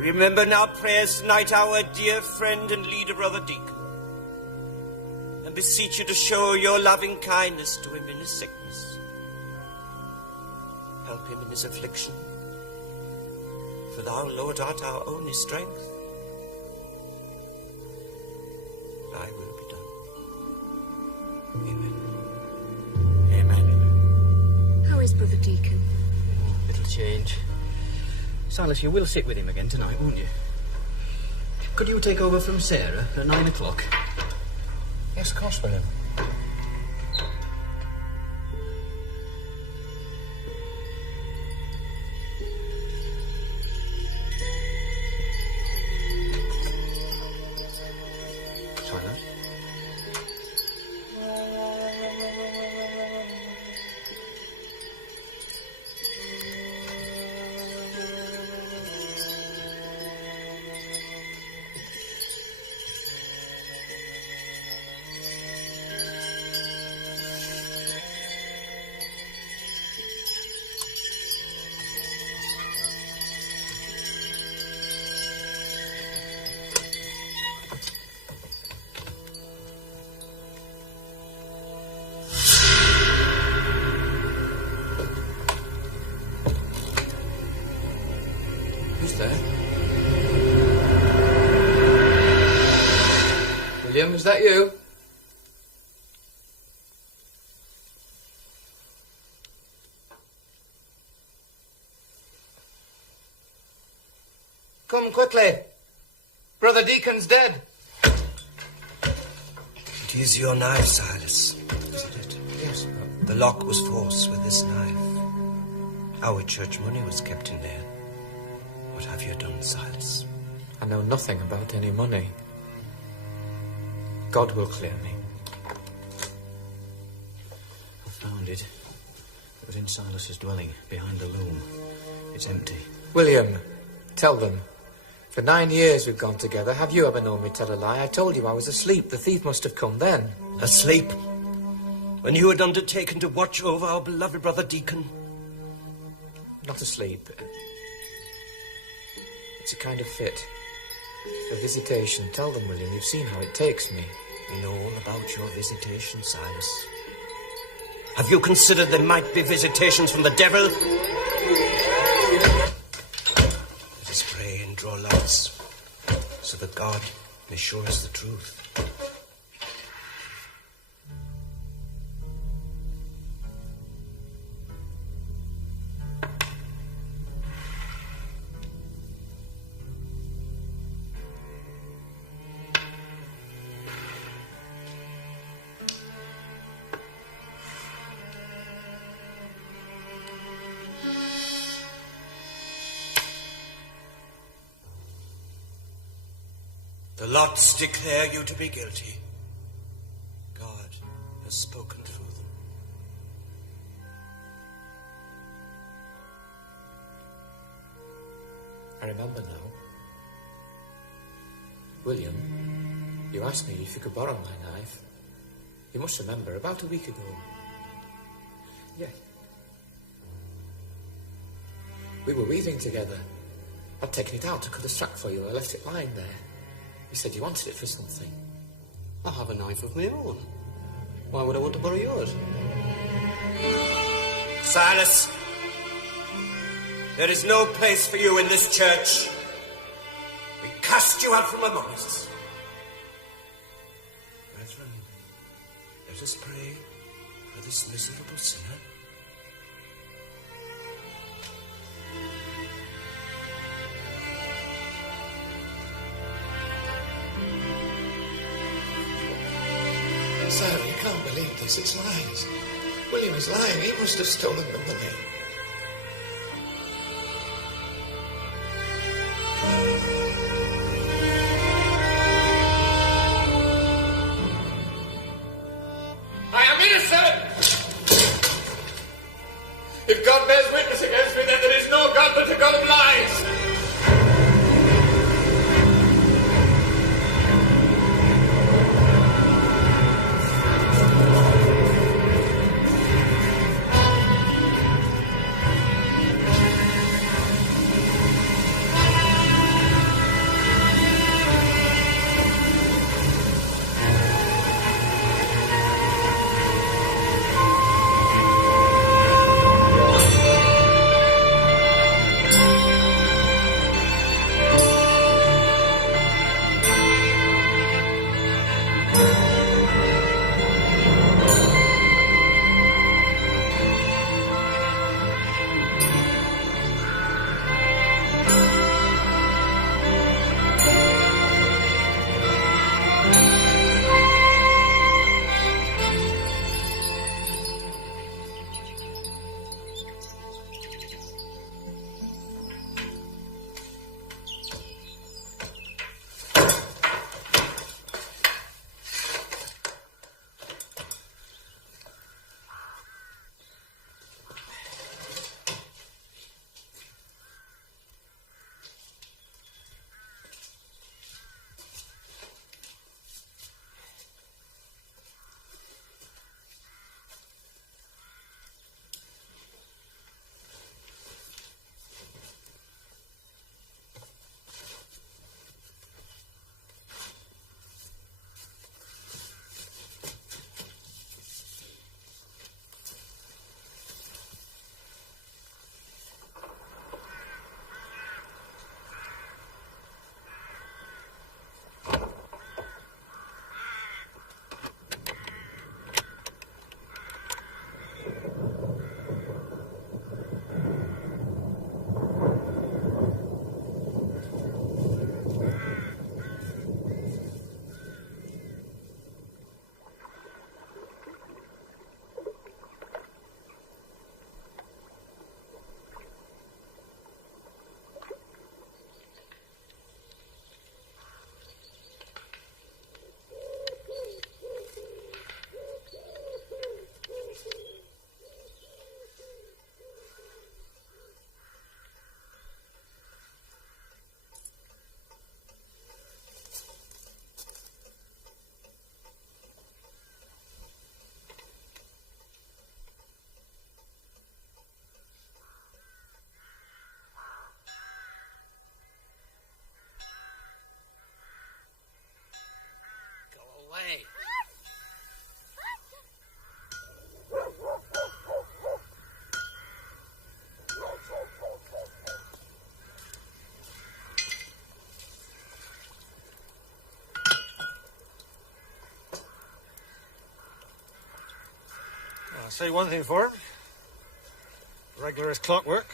Remember in our prayers tonight our dear friend and leader, Brother Deacon. And beseech you to show your loving kindness to him in his sickness. Help him in his affliction. For thou, Lord, art our only strength. Thy will be done. Amen. Amen. How is Brother Deacon? Little change. Silas, you will sit with him again tonight, won't you? Could you take over from Sarah at 9 o'clock? Yes, of course, William. Silas? William, is that you? Come quickly. Brother Deacon's dead. It is your knife, Silas, isn't it? Yes. The lock was forced with this knife. Our church money was kept in there. What have you done, Silas? I know nothing about any money. God will clear me. I found it. It was in Silas's dwelling, behind the loom. It's empty. William, tell them. For 9 years we've gone together. Have you ever known me tell a lie? I told you I was asleep. The thief must have come then. Asleep? When you had undertaken to watch over our beloved Brother Deacon? Not asleep. It's a kind of fit. A visitation. Tell them, William. You've seen how it takes me. We know all about your visitation, Silas. Have you considered there might be visitations from the devil? Let us pray and draw lots, so that God may show us the truth. The lots declare you to be guilty. God has spoken through them. I remember now. William, you asked me if you could borrow my knife. You must remember, about a week ago. Yes. We were weaving together. I'd taken it out to cut a strap for you. I left it lying there. You said you wanted it for something. I have a knife of my own. Why would I want to borrow yours? Silas, there is no place for you in this church. We cast you out from among us. Brethren, let us pray for this miserable sinner. Sarah, you can't believe this. It's lies. William is lying. He must have stolen the money. I am innocent! If God bears witness against me, then there is no God but a God of lies. I'll say one thing for him. Regular as clockwork.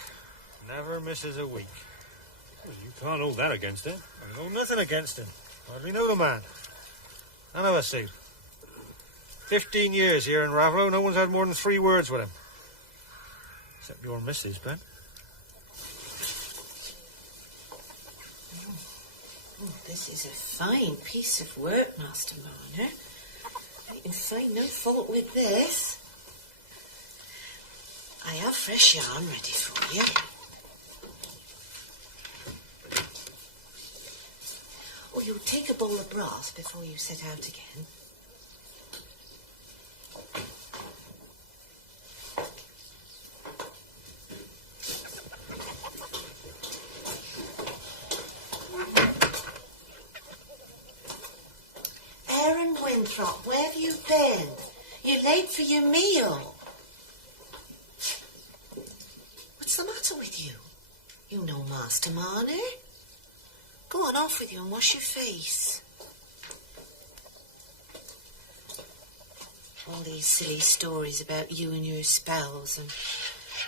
Never misses a week. Well, you can't hold that against him. I hold nothing against him. Hardly know the man. None of us do. 15 years here in Raveloe, no one's had more than 3 words with him. Except your missus, Ben. Oh, this is a fine piece of work, Master Marner. I can find no fault with this. I have fresh yarn ready for you. Oh, you'll take a bowl of brass before you set out again. Aaron Winthrop, where have you been? You're late for your meal. What's the matter with you? You know Master Marner. Go on, off with you and wash your face. All these silly stories about you and your spells and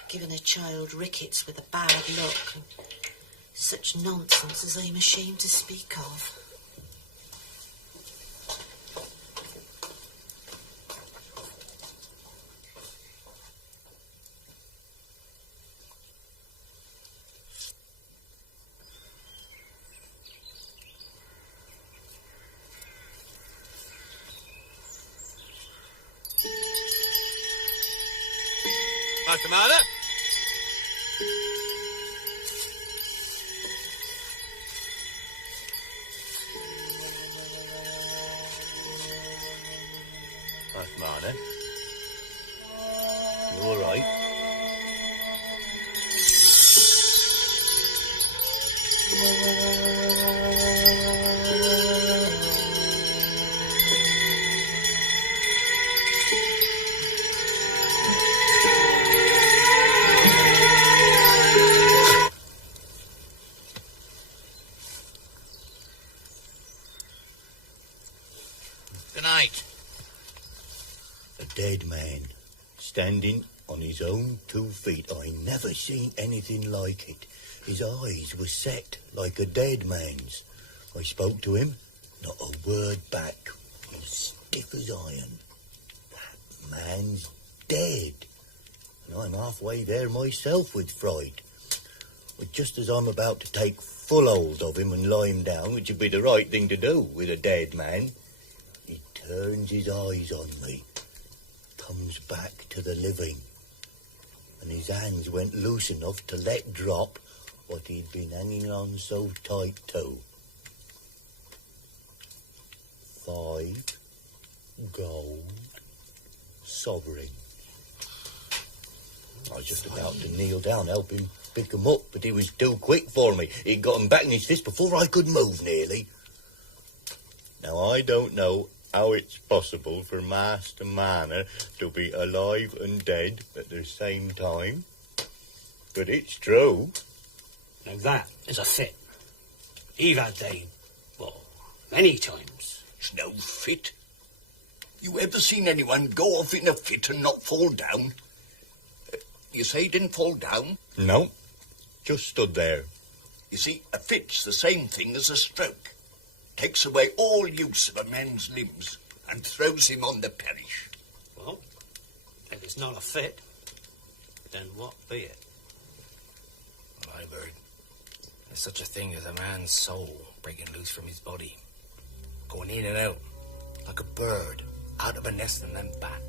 giving a child rickets with a bad look and such nonsense as I'm ashamed to speak of. Master Marner? Master Marner? You all right? Good night. A dead man, standing on his own 2 feet. I never seen anything like it. His eyes were set like a dead man's. I spoke to him, not a word back. He's stiff as iron. That man's dead. And I'm halfway there myself with fright. But just as I'm about to take full hold of him and lie him down, which would be the right thing to do with a dead man, he turns his eyes on me, comes back to the living, and his hands went loose enough to let drop what he'd been hanging on so tight to. 5 gold sovereigns. I was just about to kneel down, help him pick 'em up, but he was too quick for me. He'd got 'em back in his fist before I could move, nearly. Now, I don't know how it's possible for Master Marner to be alive and dead at the same time, but it's true. Now that is a fit. He've had they, well, many times. It's no fit. You ever seen anyone go off in a fit and not fall down? You say he didn't fall down? No, just stood there. You see, a fit's the same thing as a stroke. Takes away all use of a man's limbs and throws him on the perish. Well, if it's not a fit, then what be it? Well, I've heard there's such a thing as a man's soul breaking loose from his body, going in and out like a bird out of a nest and then back.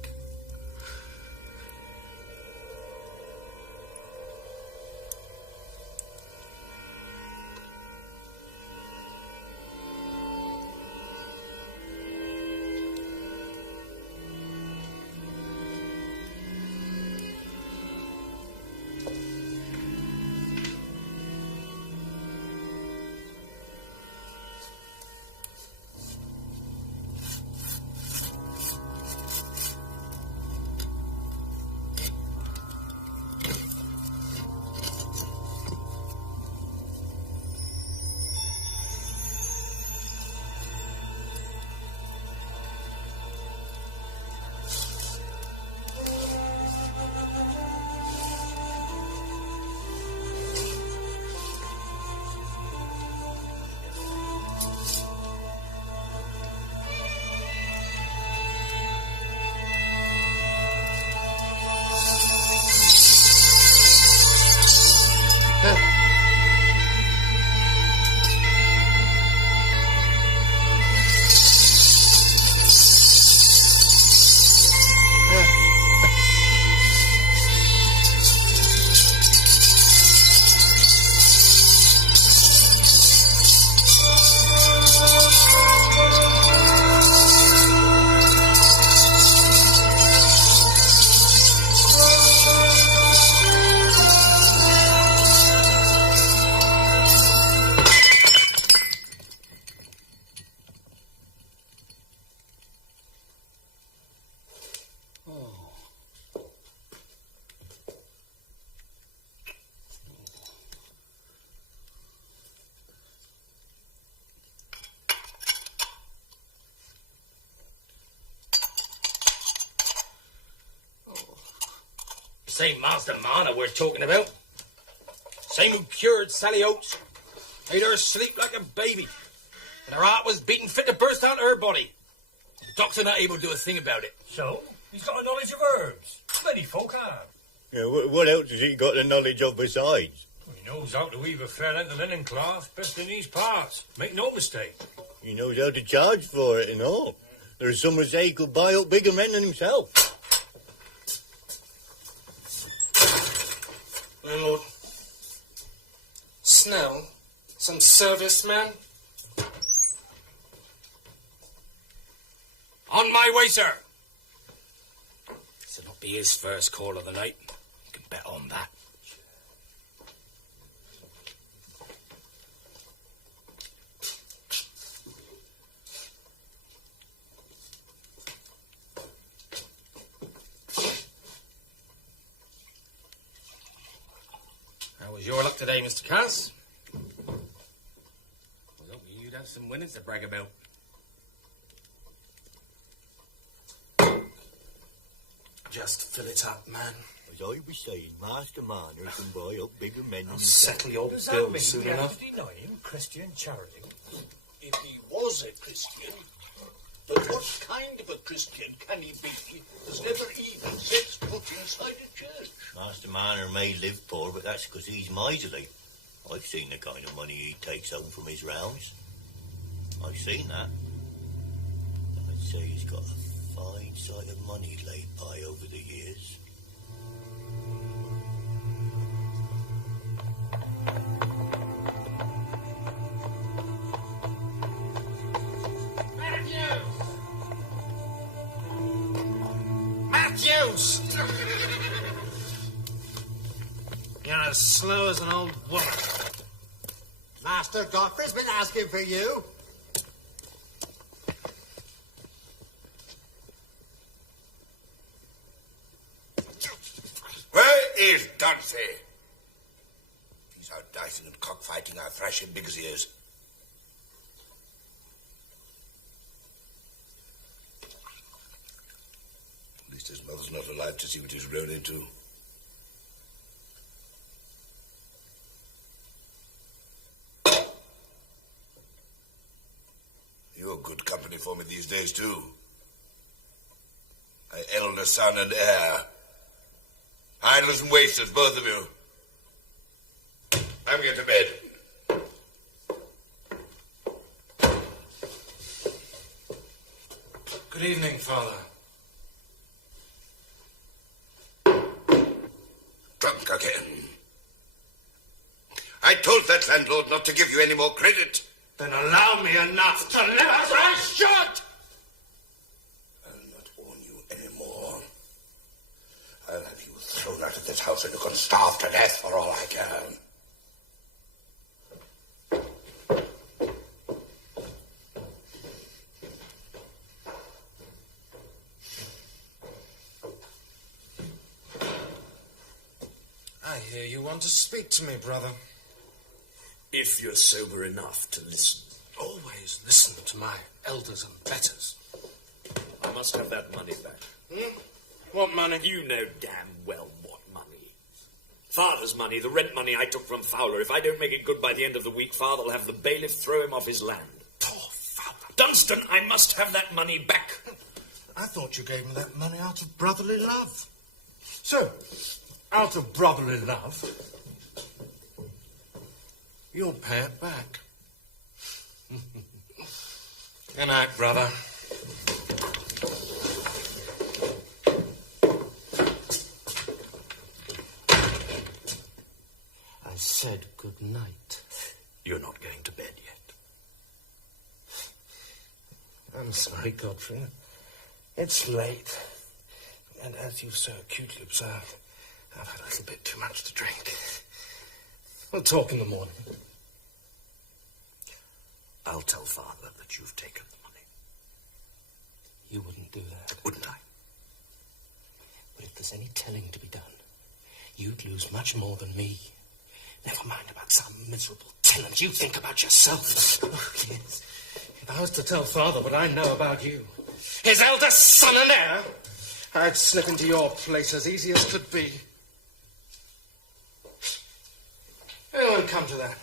same Master Marner we're talking about. Same who cured Sally Oates. Made her sleep like a baby. And her heart was beating fit to burst out of her body. The doctor not able to do a thing about it. So, he's got a knowledge of herbs. Many folk have. Yeah, what else has he got the knowledge of besides? Well, he knows how to weave a fair length of linen cloth, best in these parts. Make no mistake. He knows how to charge for it and all. There's some who say he could buy up bigger men than himself. Landlord. Snell? Some serviceman? On my way, sir. This'll not be his first call of the night. You can bet on that. How was your luck today, Mr. Cass? I was hoping you'd have some winnings to brag about. Just fill it up, man. As I was saying, Master Marner can buy up bigger men than I'll himself. settle your Does that bill mean soon we have enough. to deny him Christian charity? If he was a Christian, but what kind of a Christian can he be? Has never even set foot inside a church. Master Marner may live poor, but that's because he's miserly. I've seen the kind of money he takes home from his rounds. I've seen that. I'd say he's got a fine sight of money laid by over the years. Matthews! You're as slow as an old woman. Master Godfrey's been asking for you. Where is Dudley? He's out dicing and cockfighting. I'll thrash him big as he is. At least his mother's not alive to see what he's grown into. You're good company for me these days, too. My elder son and heir. Idlers and wasters, both of you. I'm going to bed. Good evening, Father. Drunk again. I told that landlord not to give you any more credit. Then allow me enough to live as I should! I'll not warn you anymore. I'll have you thrown out of this house and you can starve to death for all I can. I hear you want to speak to me, brother. If you're sober enough to listen. Always listen to my elders and betters. I must have that money back. What money? You know damn well what money. Father's money, the rent money I took from Fowler. If I don't make it good by the end of the week, Father'll have the bailiff throw him off his land. Poor Fowler. Dunstan, I must have that money back. I thought you gave me that money out of brotherly love. So, out of brotherly love, you'll pay it back. Good night, brother. I said good night. You're not going to bed yet. I'm sorry, Godfrey. It's late. And as you've so acutely observed, I've had a little bit too much to drink. We'll talk in the morning. I'll tell Father that you've taken the money. You wouldn't do that. Wouldn't I? But if there's any telling to be done, you'd lose much more than me. Never mind about some miserable tenant. You think about yourself. Oh, yes. If I was to tell Father what I know about you, his eldest son and heir, I'd slip into your place as easy as could be. come to that.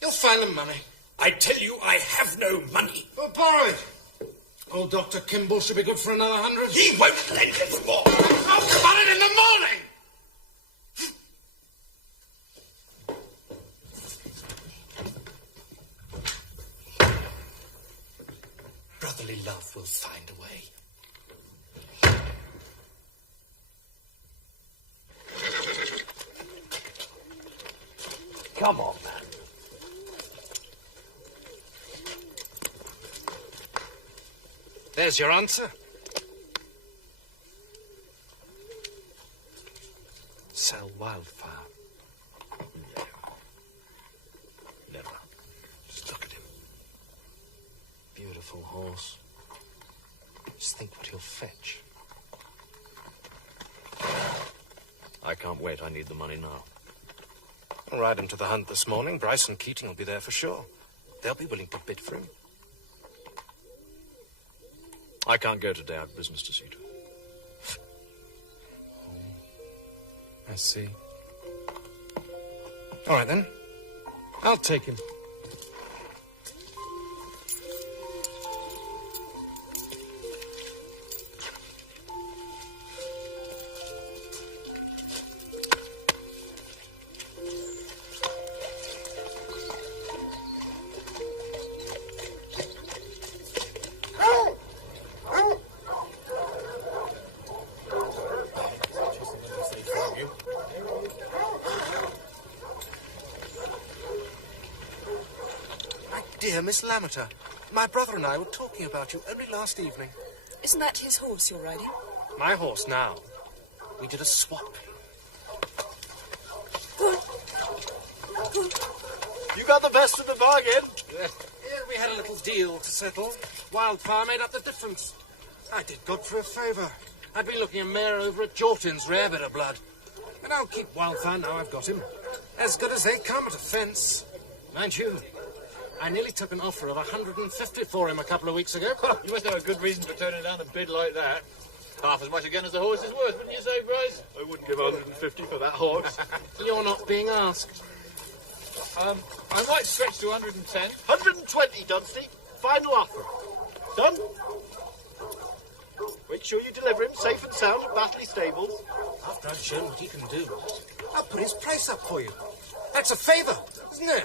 You'll find the money. I tell you, I have no money. Well, borrow it. Old Dr. Kimball should be good for another 100. He won't lend any more. I'll come on it in the morning. Brotherly love will find a way. Come on, man. There's your answer. Sell Wildfire. Never. Just look at him. Beautiful horse. Just think what he'll fetch. I can't wait. I need the money now. I'll ride him to the hunt this morning. Bryce and Keating will be there for sure. They'll be willing to bid for him. I can't go today. I have business to see to. I see. All right, then. I'll take him. Dear Miss Lammeter, my brother and I were talking about you only last evening. Isn't that his horse you're riding? My horse now. We did a swap. You got the best of the bargain. Yeah, we had a little deal to settle. Wildfire made up the difference. I did Godfrey a favour. I'd been looking a mare over at Jortin's, rare bit of blood. And I'll keep Wildfire now I've got him. As good as they come at a fence. Mind you, I nearly took an offer of 150 for him a couple of weeks ago. You must have a good reason for turning down a bid like that. Half as much again as the horse is worth, wouldn't you say, Bryce? I wouldn't give 150 for that horse. You're not being asked. I might stretch to 110. 120, Dunsty. Final offer. Done? Make sure you deliver him safe and sound at Batley Stables. After I've shown what he can do, I'll put his price up for you. That's a favour, isn't it?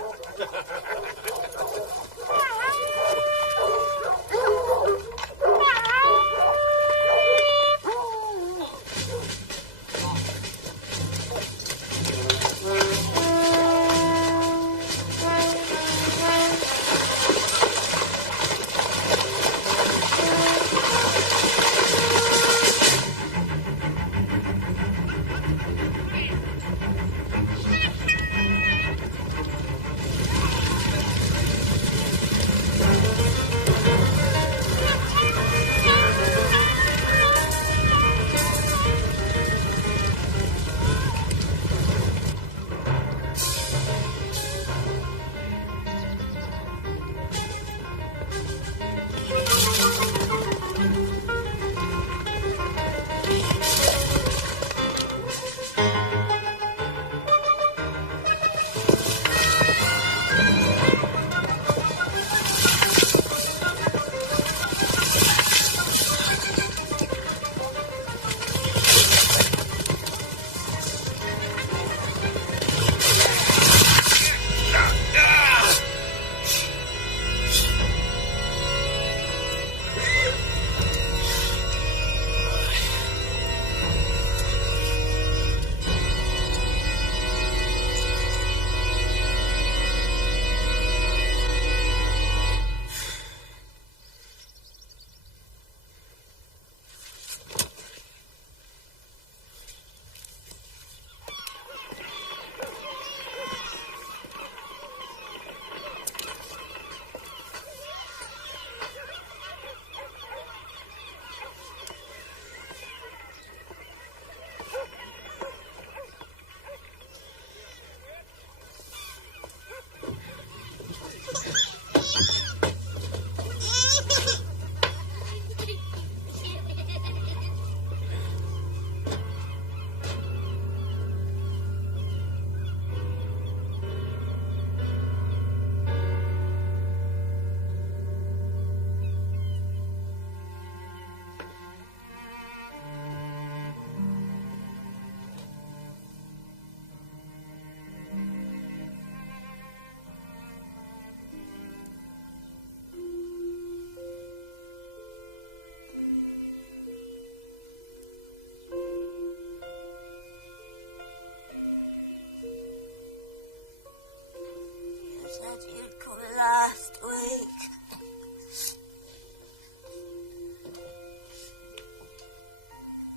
told you you'd come last week.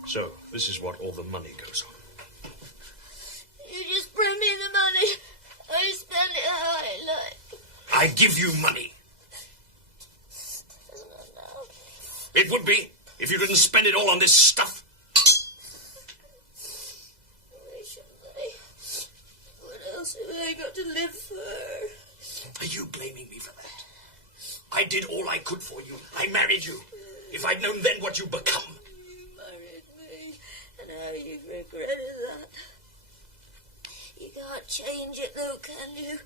So, this is what all the money goes on. You just bring me the money. I spend it how I like. I give you money. It would be if you didn't spend it all on this stuff. Why should I? What else have I got to live for? Are you blaming me for that? I did all I could for you. I married you. If I'd known then what you'd become. You married me, and now you've regretted that. You can't change it though, can you?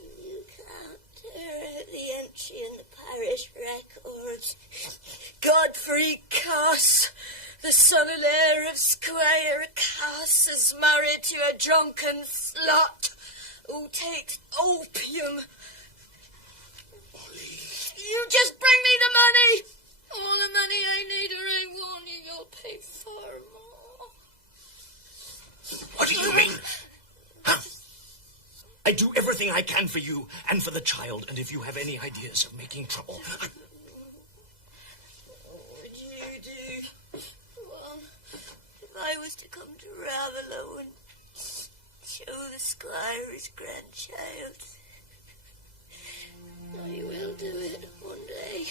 You can't tear out the entry in the parish records. Godfrey Cass, the son and heir of Squire Cass, is married to a drunken slut who takes opium. You just bring me the money. All the money I need or I want, you'll pay far more. What do you mean? Huh? I do everything I can for you and for the child, and if you have any ideas of making trouble... What would you do? Well, if I was to come to Raveloe and show the squire his grandchild, I will do it one day.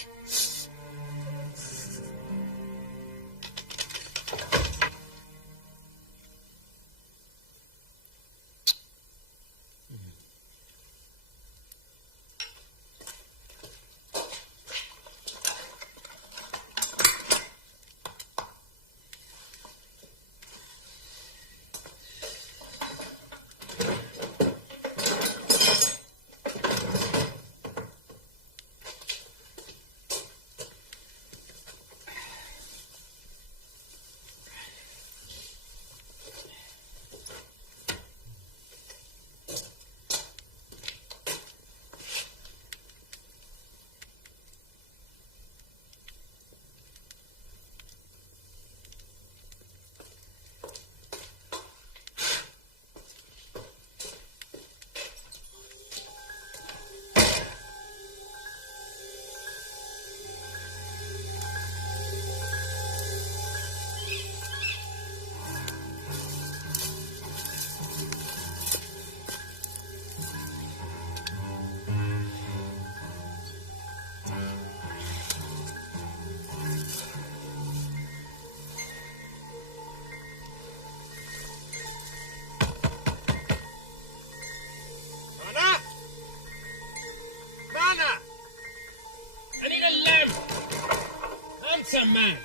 Answer, man!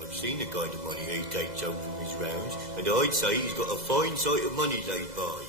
I've seen the kind of money he takes home from his rounds, and I'd say he's got a fine sight of money laid by.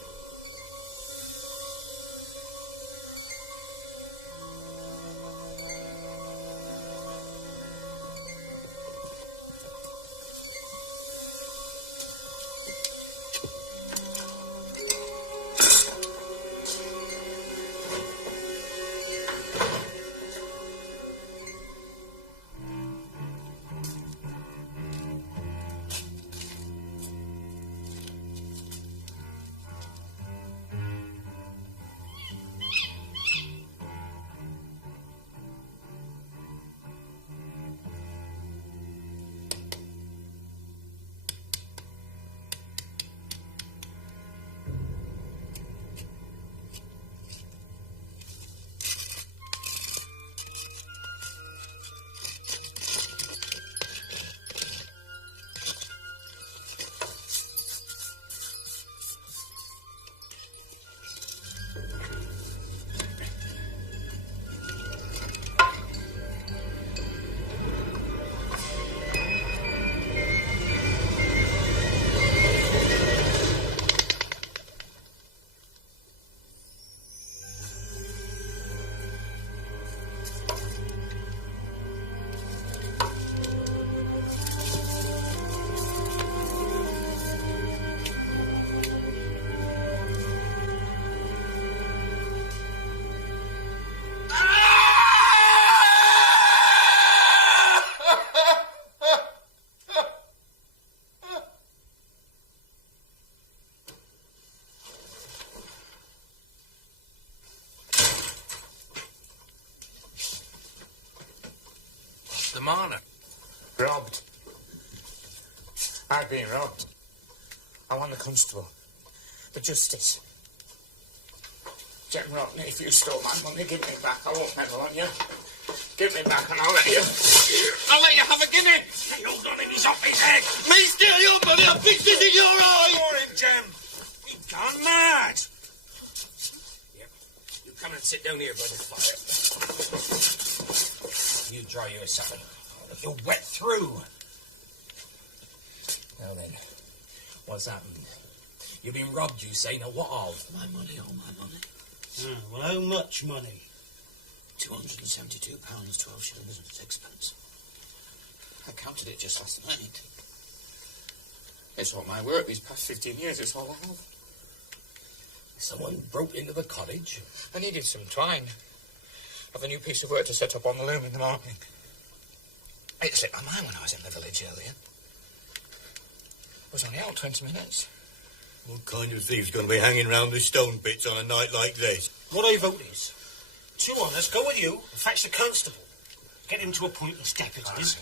Master Marner. Robbed. I've been robbed. I want the constable. The justice. Jem Rockney, if you stole my money, give me back. I won't meddle on you. Give me back and I'll let you have a guinea. Hey, hold on him, he's off his head. Me steal your money, I'll fix this in your eye. For him, Jem. He's gone mad. Yep. You come and sit down here by the fire. You dry yourself. You're wet through. Now then, what's happened? You've been robbed, you say. Now what of? My money, all my money. Well, how much money? £272, 12 shillings and 6pence. I counted it just last night. It's all my work these past 15 years. It's all I have. Someone broke into the cottage. I needed some twine. Of a new piece of work to set up on the loom in the morning. It slipped my mind when I was in the village earlier. It was only out 20 minutes. What kind of thief's going to be hanging round the stone pits on a night like this? What I vote is, 2 on us go with you and fetch the constable. Get him to appoint us deputies.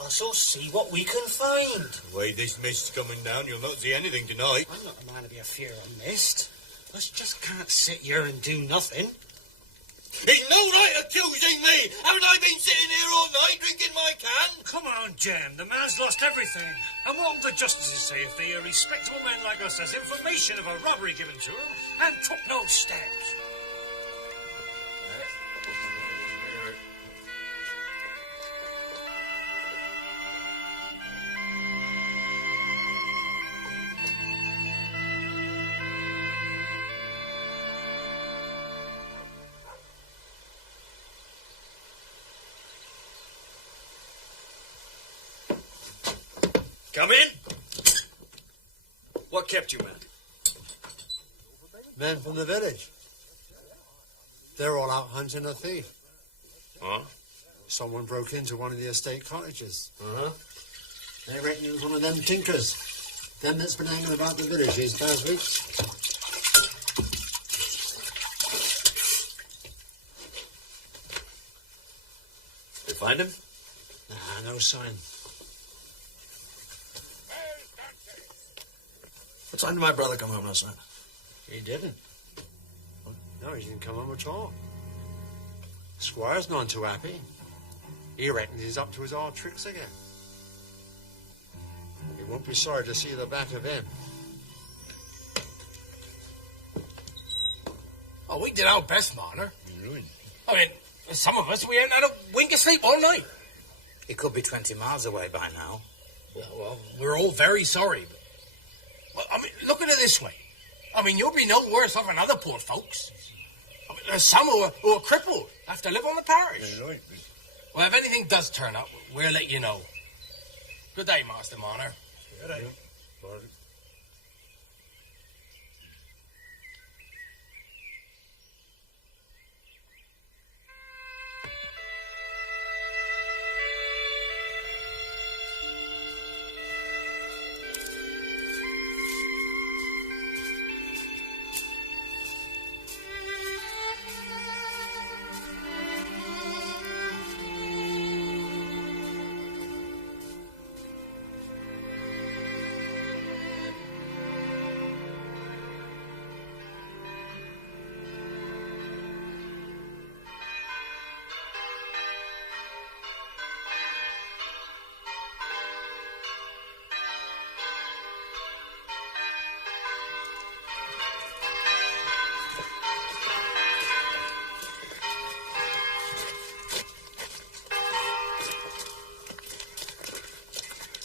Also see what we can find. The way this mist's coming down, you'll not see anything tonight. I'm not a man to be afeard of mist. Us just can't sit here and do nothing. It's no right accusing me. Haven't I been sitting here all night drinking my can? Come on, Jem. The man's lost everything. And what will the justices say if they, respectable men like us, has information of a robbery given to them and took no steps? Come in. What kept you, man? Men from the village. They're all out hunting a thief. Huh? Someone broke into one of the estate cottages. Uh-huh. They reckon it was one of them tinkers. Them that's been hanging about the village these past weeks. They find him? Nah, no sign. What time did my brother come home last night? He didn't. No, he didn't come home at all. Squire's none too happy. He reckons he's up to his old tricks again. You won't be sorry to see the back of him. Oh, we did our best, Marner. I mean, some of us, we ain't had a wink of sleep all night. He could be 20 miles away by now. Well, we're all very sorry. But, well, I mean, look at it this way. I mean, you'll be no worse off than other poor folks. I mean, there's some who are crippled, have to live on the parish. Well, if anything does turn up, we'll let you know. Good day, Master Marner. Good day.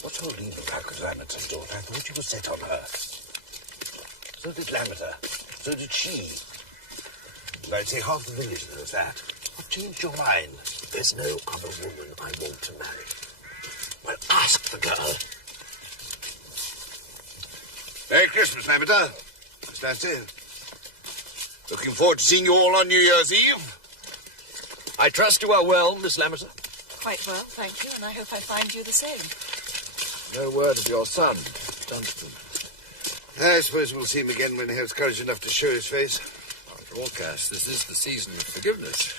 What told you about Lammerton's daughter? I thought you were set on her. So did Lammerton. So did she. And I'd say half the village knows that. What changed your mind? There's no other woman I want to marry. Well, ask the girl. Merry Christmas, Lammerton. Miss Lassie. Looking forward to seeing you all on New Year's Eve. I trust you are well, Miss Lammerton. Quite well, thank you, and I hope I find you the same. No word of your son, Dunstan. I suppose we'll see him again when he has courage enough to show his face. After all, Cass, this is the season of forgiveness.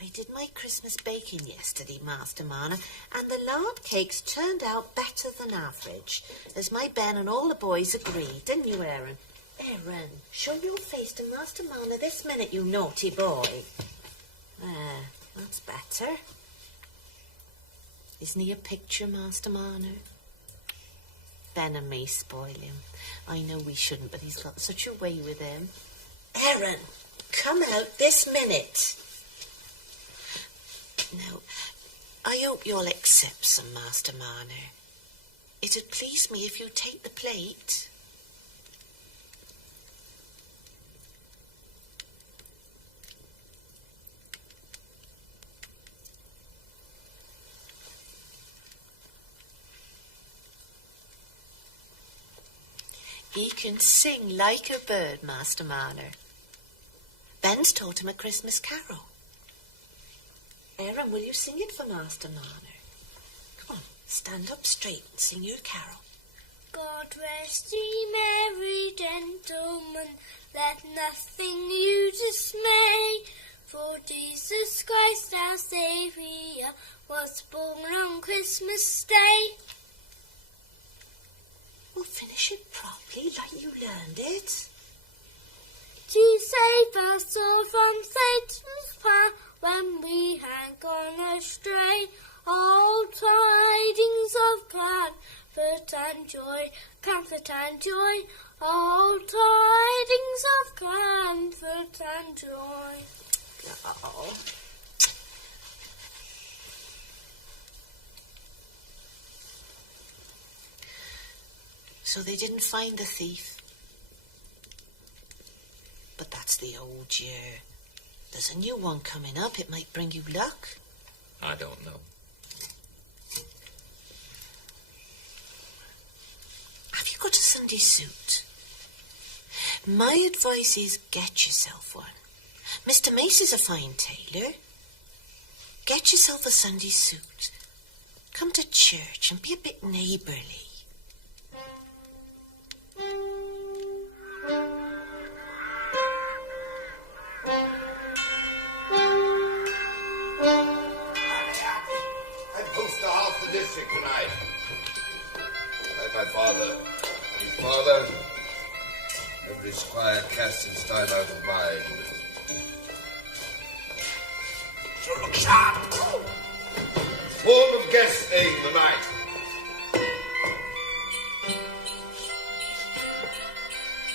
I did my Christmas baking yesterday, Master Marner, and the lard cakes turned out better than average, as my Ben and all the boys agreed, didn't you, Aaron? Aaron, show your face to Master Marner this minute, you naughty boy. There, that's better. Isn't he a picture, Master Marner? Ben and me spoil him. I know we shouldn't, but he's got such a way with him. Aaron, come out this minute. Now, I hope you'll accept some, Master Marner. It'd please me if you take the plate. He can sing like a bird, Master Marner. Ben's taught him a Christmas carol. Aaron, will you sing it for Master Marner? Come on, stand up straight and sing your carol. God rest ye merry gentlemen, let nothing you dismay, for Jesus Christ our Saviour was born on Christmas Day. Well, finish it properly like you learned it. To save us all from Satan's power when we had gone astray, all tidings of comfort and joy, all tidings of comfort and joy. Oh. So they didn't find the thief. But that's the old year. There's a new one coming up. It might bring you luck. I don't know. Have you got a Sunday suit? My advice is get yourself one. Mr. Macy's a fine tailor. Get yourself a Sunday suit. Come to church and be a bit neighbourly. Tonight, like my father, his father, every squire cast his time out of mind. So look sharp! Form of guest staying the night.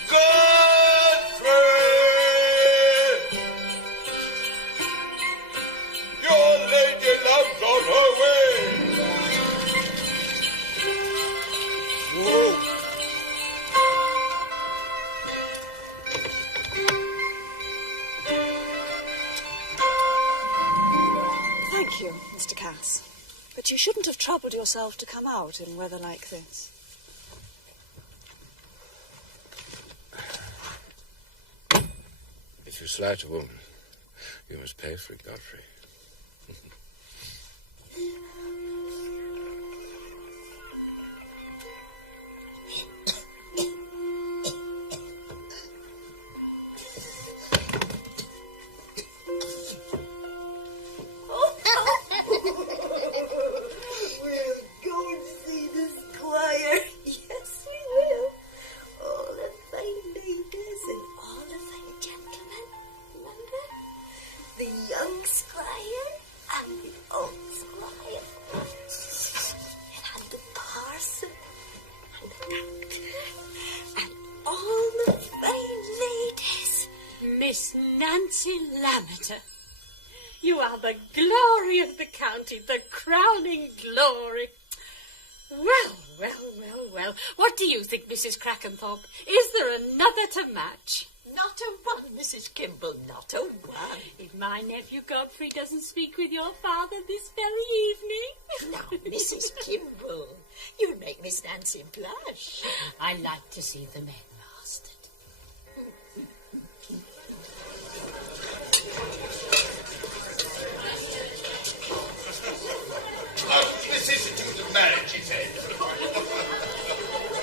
Godfrey! Your lady love's on her way! Thank you, Mr. Cass. But you shouldn't have troubled yourself to come out in weather like this. If you slight a woman, you must pay for it, Godfrey. You are the glory of the county, the crowning glory. Well. What do you think, Mrs. Crackenthorpe? Is there another to match? Not a one, Mrs. Kimball, not a one. If my nephew Godfrey doesn't speak with your father this very evening. Now, Mrs. Kimball, you make Miss Nancy blush. I like to see the men lasted. Vicissitudes of marriage, he said.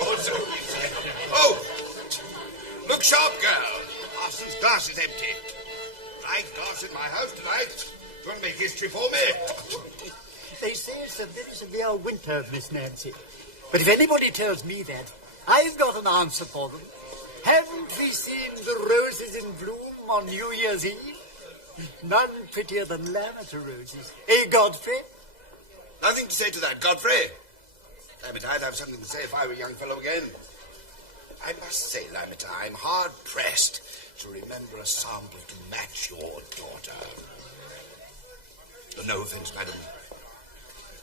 Or so he said. Oh! Look sharp, girl. Parson's glass is empty. I glass in my house tonight. Go and make history for me. They say it's a very severe winter, Miss Nancy. But if anybody tells me that, I've got an answer for them. Haven't we seen the roses in bloom on New Year's Eve? None prettier than lavender roses. Eh, Godfrey? Nothing to say to that, Godfrey. Lametta, I'd have something to say if I were a young fellow again. I must say, Lametta, I'm hard-pressed to remember a sample to match your daughter. But no offence, madam.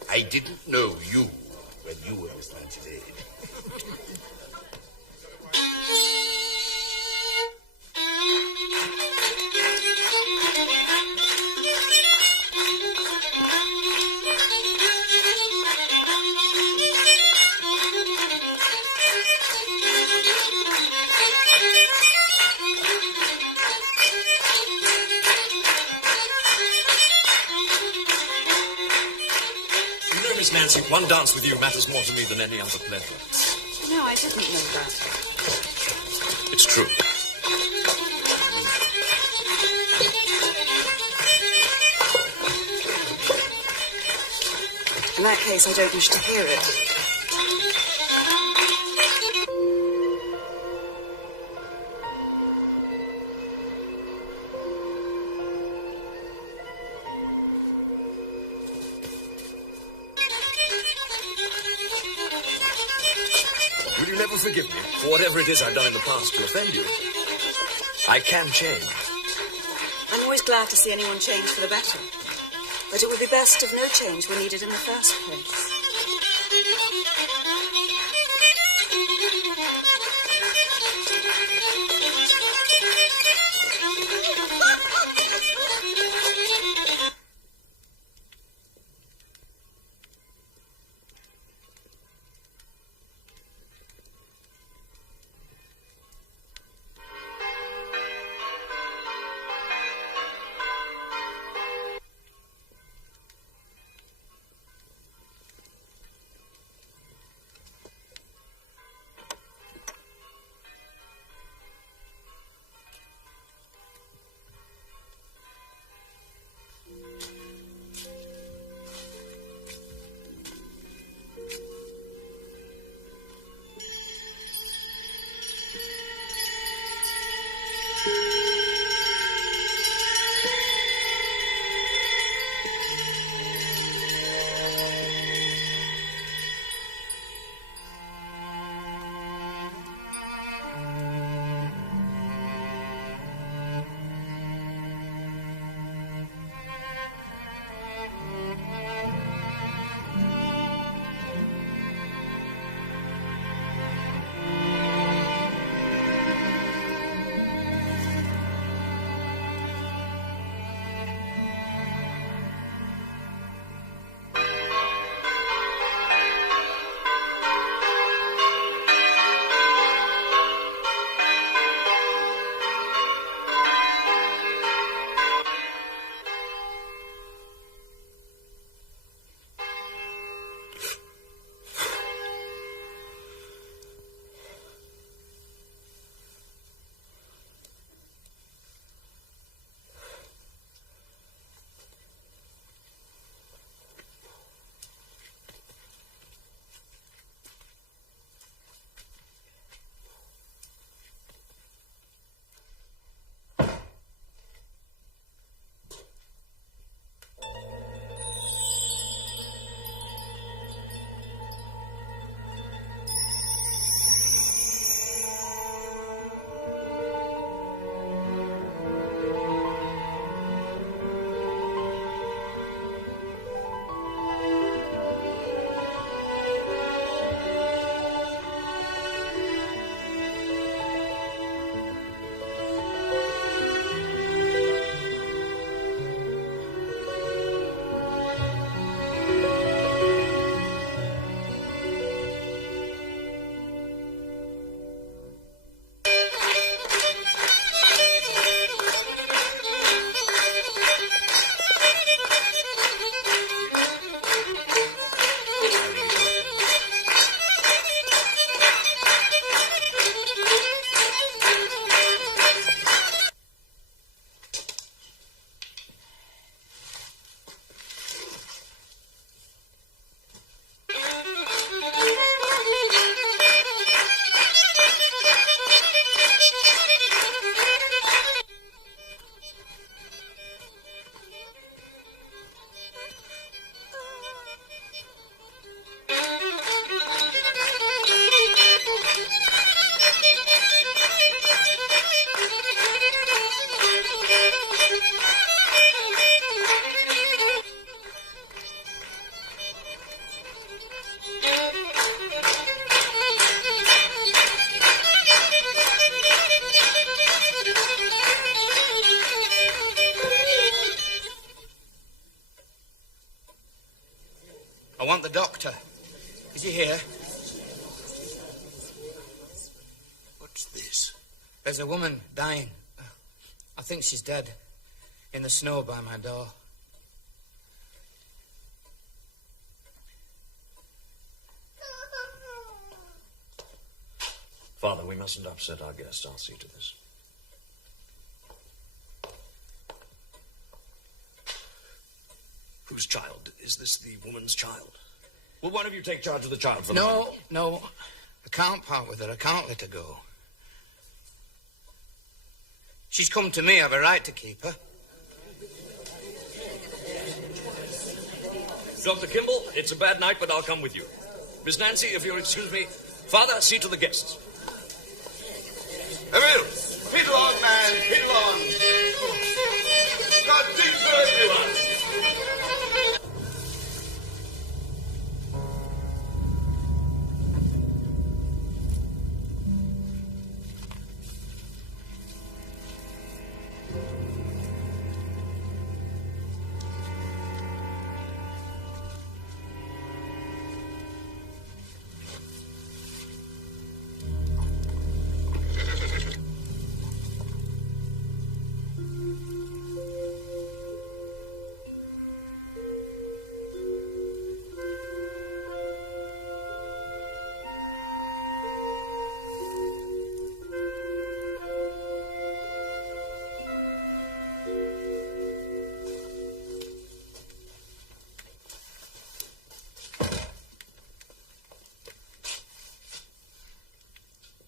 I didn't know you when you were Miss Nancy's age. Miss Nancy, one dance with you matters more to me than any other pleasure. No, I didn't know that. It's true. In that case, I don't wish to hear it. Will you never forgive me for whatever it is I've done in the past to offend you? I can change. I'm always glad to see anyone change for the better. But it would be best if no change were needed in the first place. want the doctor. Is he here? What's this? There's a woman dying. I think she's dead. In the snow by my door. Father, we mustn't upset our guest. I'll see to this. Whose child? Is this the woman's child? Will one of you take charge of the child for the moment? No. I can't part with her. I can't let her go. She's come to me. I have a right to keep her. Dr. Kimball, it's a bad night, but I'll come with you. Miss Nancy, if you'll excuse me. Father, see to the guests. Emil, fiddle on, man, fiddle on. God, deep for everyone.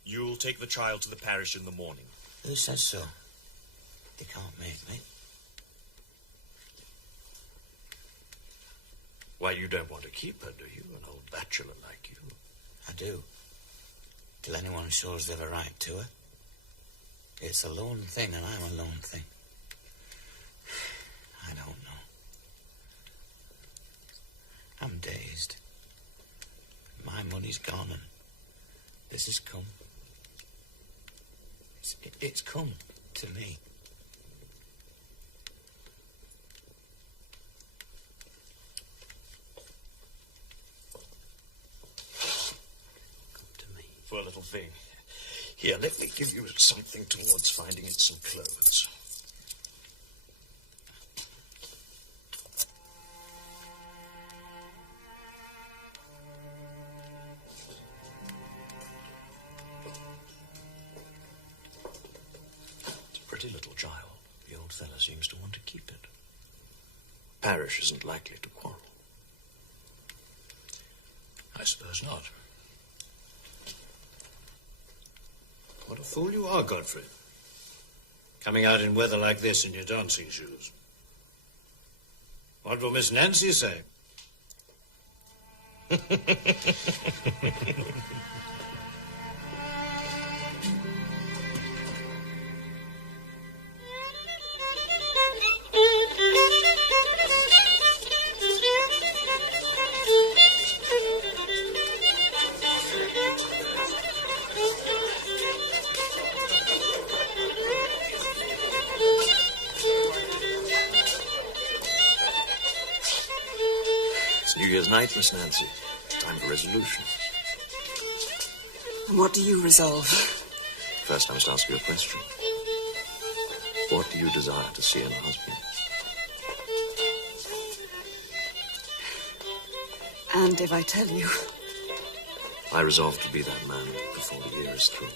You'll take the child to the parish in the morning. Who says so? They can't make me. Why, you don't want to keep her, do you? An old bachelor like you. I do. Till anyone shows they've a right to her. It's a lone thing, and I'm a lone thing. I don't know. I'm dazed. My money's gone, and this has come. It's come to me. Poor little thing. Here, let me give you something towards finding it some clothes. It's a pretty little child. The old fellow seems to want to keep it. Parish isn't likely to quarrel. I suppose not. What a fool you are, Godfrey. Coming out in weather like this in your dancing shoes. What will Miss Nancy say? New Year's night, Miss Nancy. Time for resolution. And what do you resolve? First, I must ask you a question. What do you desire to see in a husband? And if I tell you... I resolve to be that man before the year is through.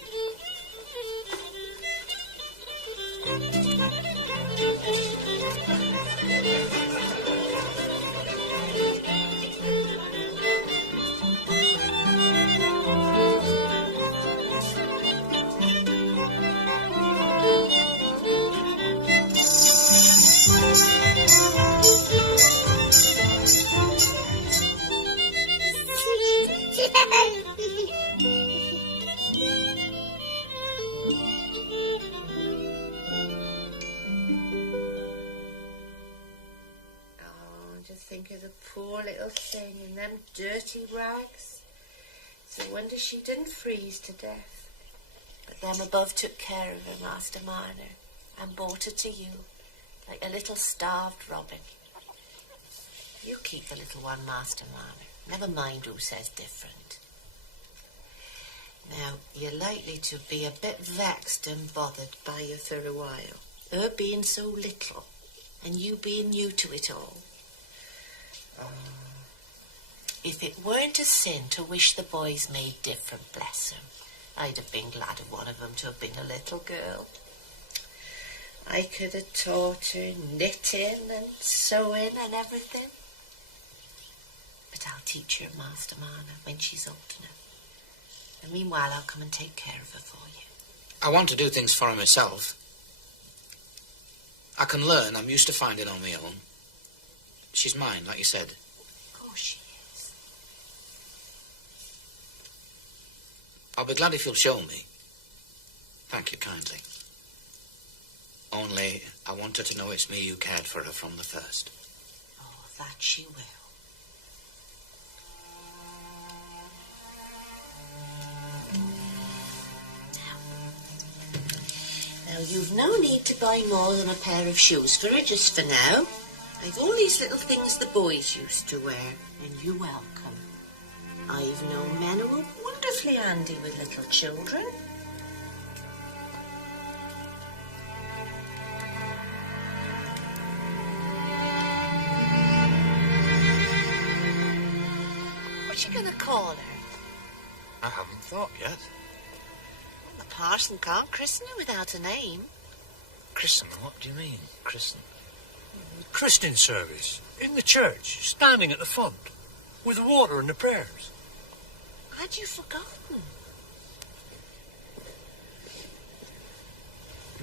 Dirty rags. It's a wonder she didn't freeze to death. But them above took care of her, Master Marner, and brought her to you, like a little starved robin. You keep the little one, Master Marner. Never mind who says different. Now, you're likely to be a bit vexed and bothered by her for a while. Her being so little, and you being new to it all. If it weren't a sin to wish the boys made different, bless them, I'd have been glad of one of them to have been a little girl. I could have taught her knitting and sewing and everything. But I'll teach her, Master Marner, when she's old enough. And meanwhile, I'll come and take care of her for you. I want to do things for her myself. I can learn. I'm used to finding on my own. She's mine, like you said. Of course she is. I'll be glad if you'll show me. Thank you kindly. Only, I want her to know it's me who cared for her from the first. Oh, that she will. Now, you've no need to buy more than a pair of shoes for her just for now. I've all these little things the boys used to wear, and you're welcome. I've known men who were wonderfully handy with little children. What you gonna call her? I haven't thought yet. Well, the parson can't christen her without a name. Christen? What do you mean, christen? Christening service. In the church, standing at the front, with the water and the prayers. Had you forgotten?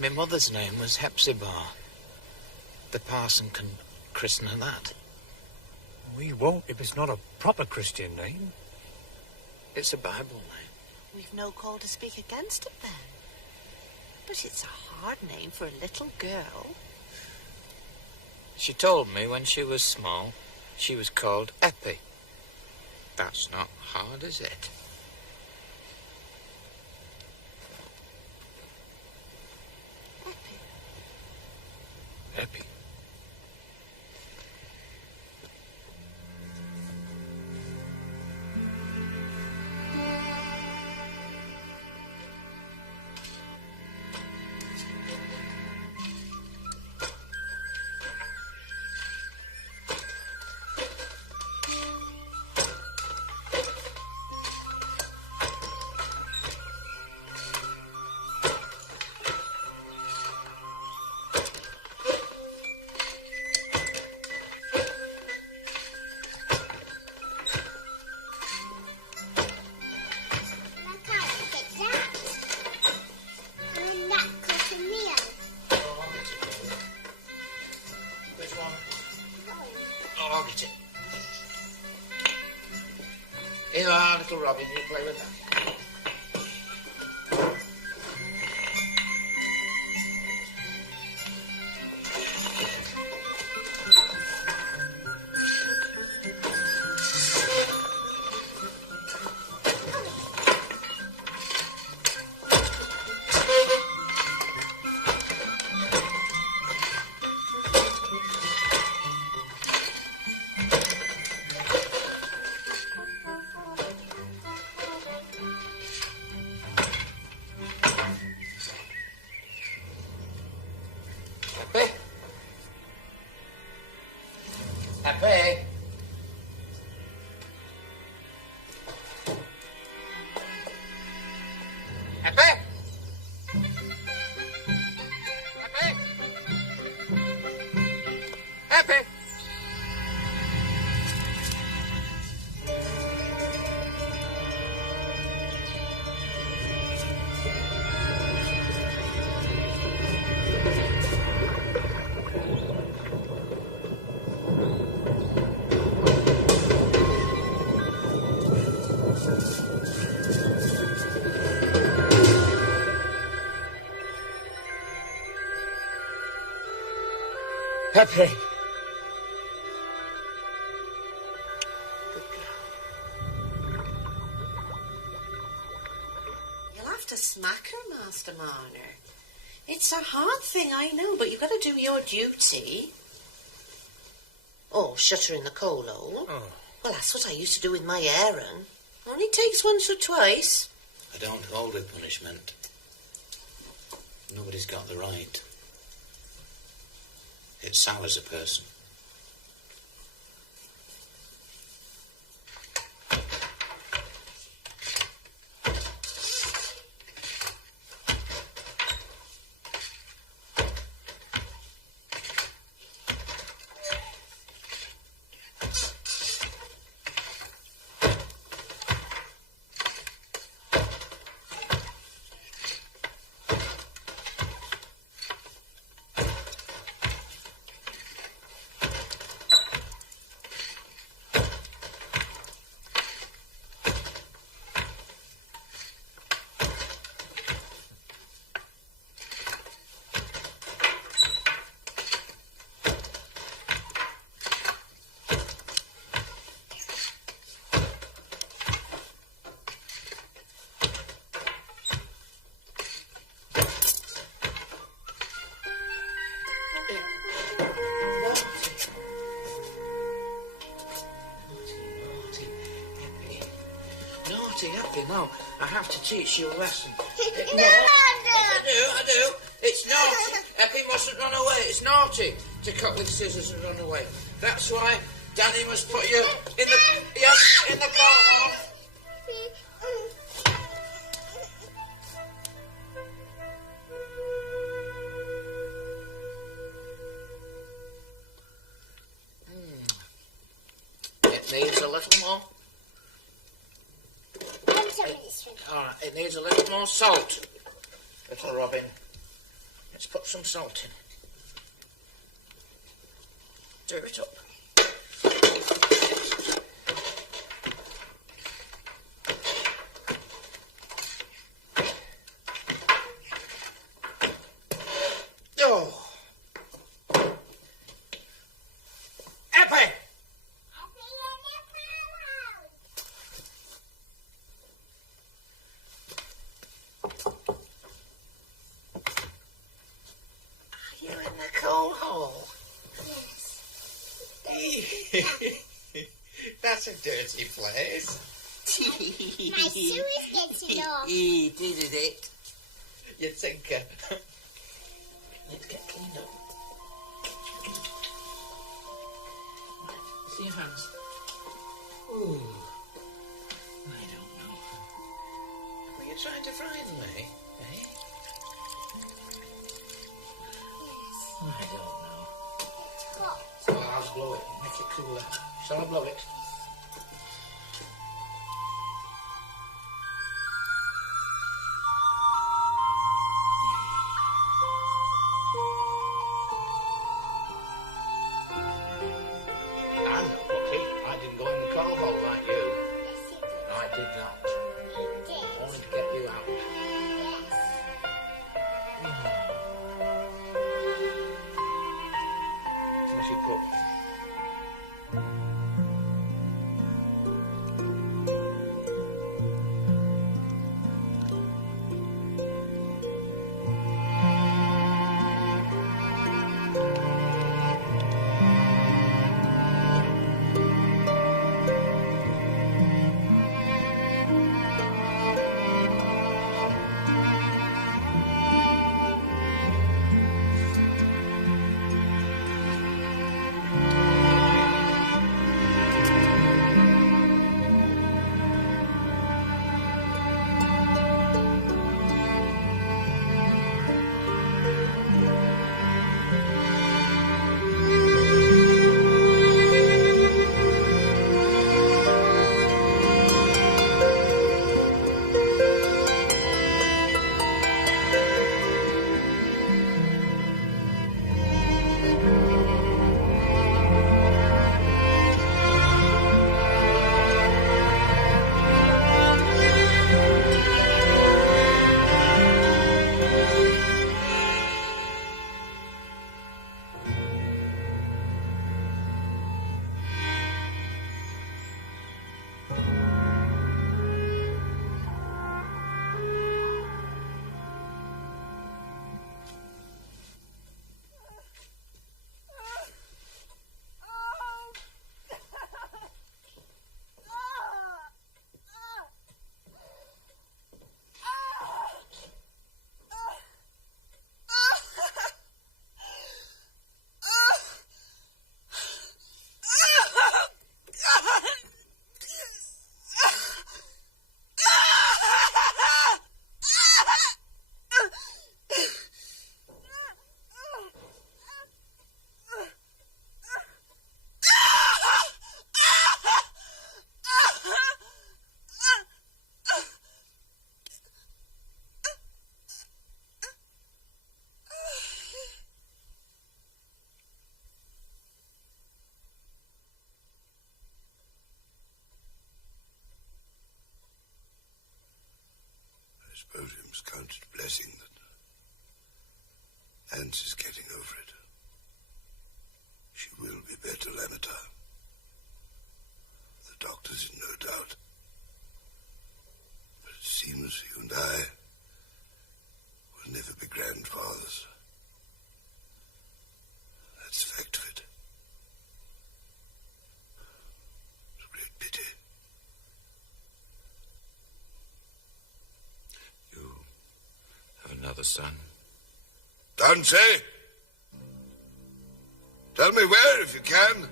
My mother's name was Hepzibah. The parson can christen her that. We won't if it's not a proper Christian name. It's a Bible name. We've no call to speak against it then. But it's a hard name for a little girl. She told me when she was small, she was called Eppie. That's not hard, is it? Eppie. Here you are, little Robin. You play with that. Happy. Happy. Happy. Happy. Pepe. You'll have to smack her, Master Marner. It's a hard thing, I know, but you've got to do your duty. Oh, shut her in the coal hole. Oh, Well, that's what I used to do with my Aaron. Only takes once or twice. I don't hold with punishment. Nobody's got the right. It sours a person. Happy, no. I have to teach you a lesson. No, I do. It's naughty. Eppie mustn't run away. It's naughty to cut with scissors and run away. That's why Danny must put you in the car. It needs a little more. Alright, it needs a little more salt, little Robin. Let's put some salt in it. Stir it up. Oh! Eppie! Coal hole. Yes. That's a dirty place. My sewer's getting off. Did it? You tinker. Let's get cleaned up. See your hands. Ooh. I don't know. Were you trying to frighten me? Eh? I don't know. It's hot. Well, I'll blow it. Make it cooler. Shall I blow it? I'm not lucky. I didn't go in the coal hole like you. Yes, you did. I did not. You did. Only to get you out. Yes. Finish your cup. suppose we must count it a blessing that Anse is getting over it. She will be better, Lametta. The doctor's in no doubt. But it seems you and I will never be grandfathers. That's the fact of it. It's a great pity. You have another son? Danse! Tell me where, if you can.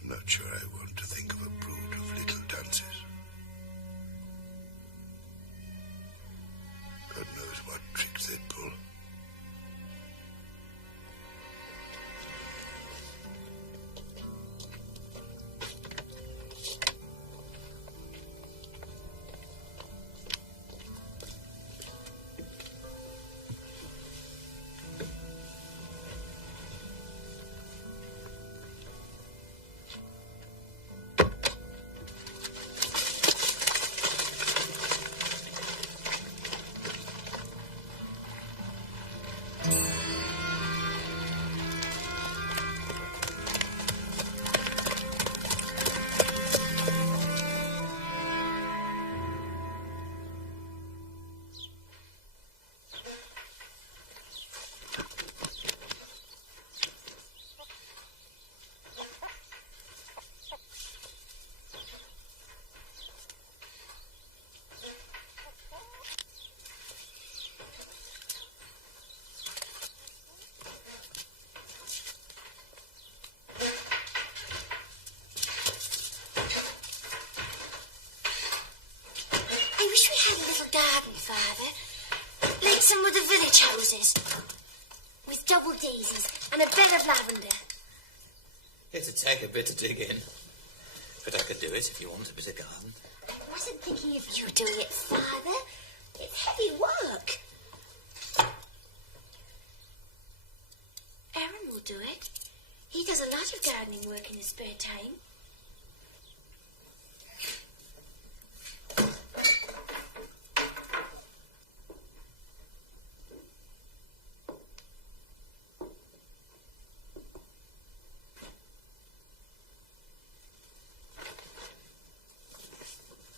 I'm not sure I want to think of a brood of little dances. God knows what tricks they'd pull. Like some of the village houses, with double daisies and a bed of lavender. It'd take a bit to dig in, but I could do it if you want a bit of garden. I wasn't thinking of you doing it, Father. It's heavy work. Aaron will do it. He does a lot of gardening work in his spare time.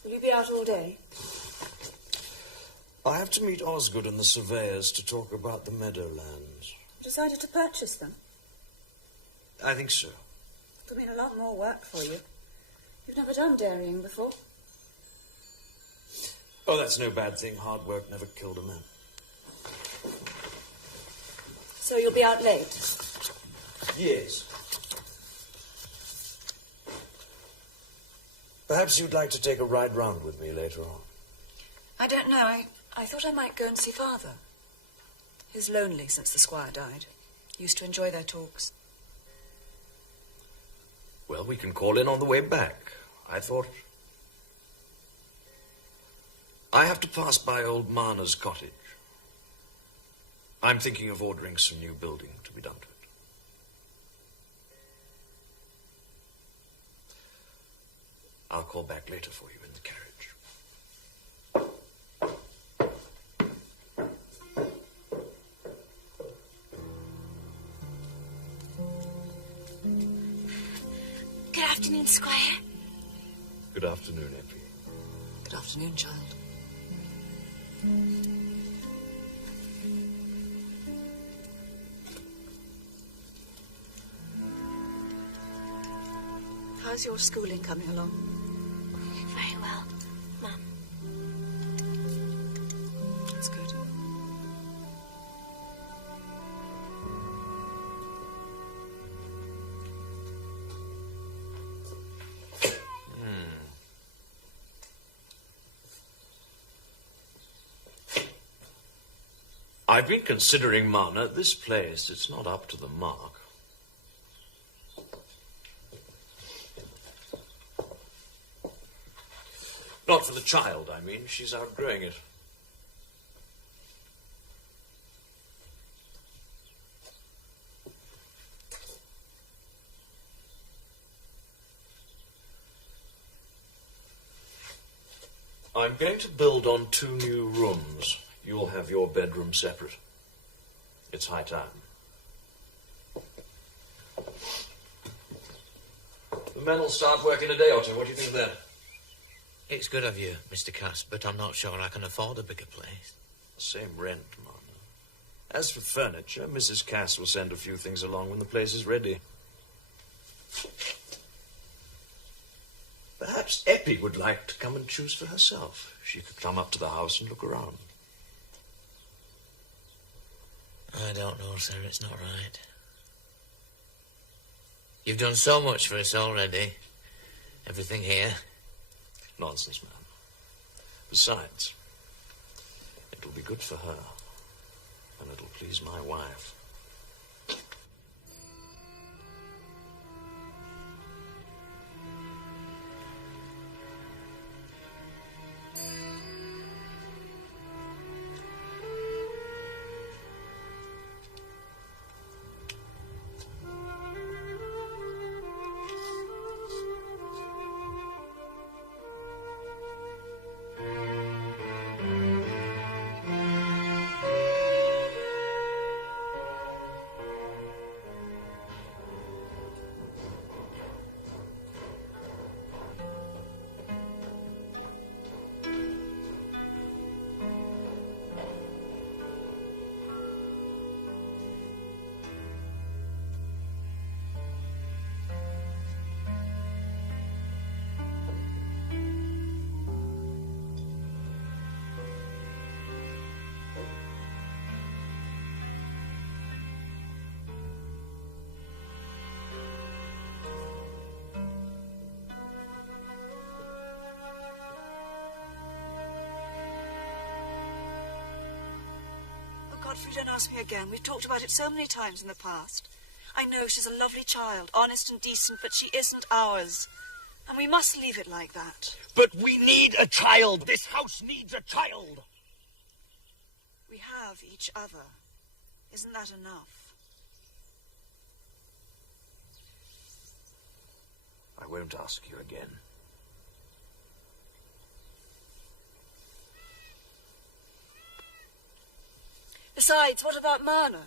Will you be out all day? I have to meet Osgood and the surveyors to talk about the meadowlands. You decided to purchase them? I think so. It'll mean a lot more work for you. You've never done dairying before. Oh, that's no bad thing. Hard work never killed a man. So you'll be out late? Yes. Perhaps you'd like to take a ride round with me later on. I don't know. I thought I might go and see Father. He's lonely since the squire died. He used to enjoy their talks. Well, we can call in on the way back. I thought... I have to pass by old Marner's cottage. I'm thinking of ordering some new building to be done to it. I'll call back later for you in the carriage. Good afternoon, Squire. Good afternoon, Effie. Good afternoon, child. How's your schooling coming along? Very well, Mum. That's good. I've been considering, Marner, this place, it's not up to the mark. Not for the child, I mean. She's outgrowing it. I'm going to build on 2 new rooms. You'll have your bedroom separate. It's high time. The men will start work in a day or two. What do you think of that? It's good of you, Mr. Cass, but I'm not sure I can afford a bigger place. Same rent, Marner. As for furniture, Mrs. Cass will send a few things along when the place is ready. Perhaps Eppie would like to come and choose for herself. She could come up to the house and look around. I don't know, sir. It's not right. You've done so much for us already. Everything here. Nonsense, man. Besides, it'll be good for her, and it'll please my wife. Godfrey, don't ask me again. We've talked about it so many times in the past. I know she's a lovely child, honest and decent, but she isn't ours. And we must leave it like that. But we need a child. This house needs a child. We have each other. Isn't that enough? I won't ask you again. Besides, what about Marner?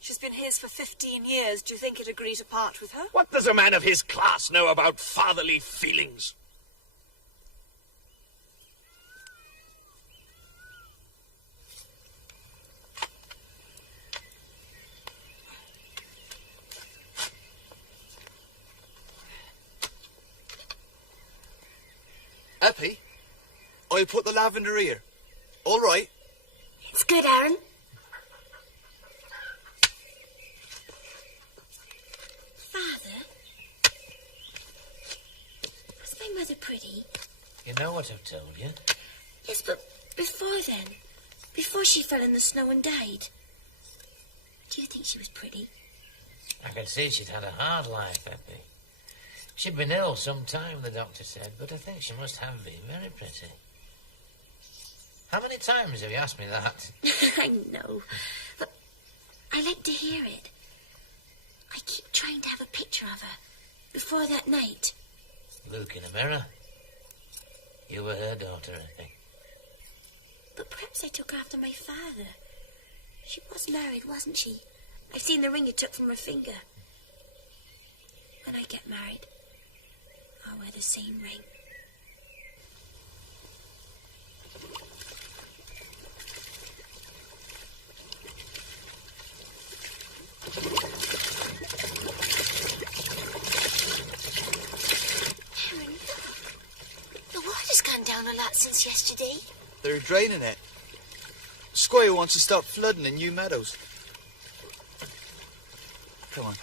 She's been his for 15 years. Do you think he'd agree to part with her? What does a man of his class know about fatherly feelings? Eppie, I'll put the lavender here. All right. It's good, Aaron. Father? Was my mother pretty? You know what I've told you. Yes, but before then, before she fell in the snow and died, do you think she was pretty? I could see she'd had a hard life, Eppie. She'd been ill some time, the doctor said, but I think she must have been very pretty. How many times have you asked me that? I know, but I like to hear it. I keep trying to have a picture of her before that night. Look in a mirror. You were her daughter, I think. But perhaps I took after my father. She was married, wasn't she? I've seen the ring you took from her finger. When I get married, I'll wear the same ring. Aaron, the water's gone down a lot since yesterday. They're draining it. Squire wants to stop flooding in New Meadows. Come on.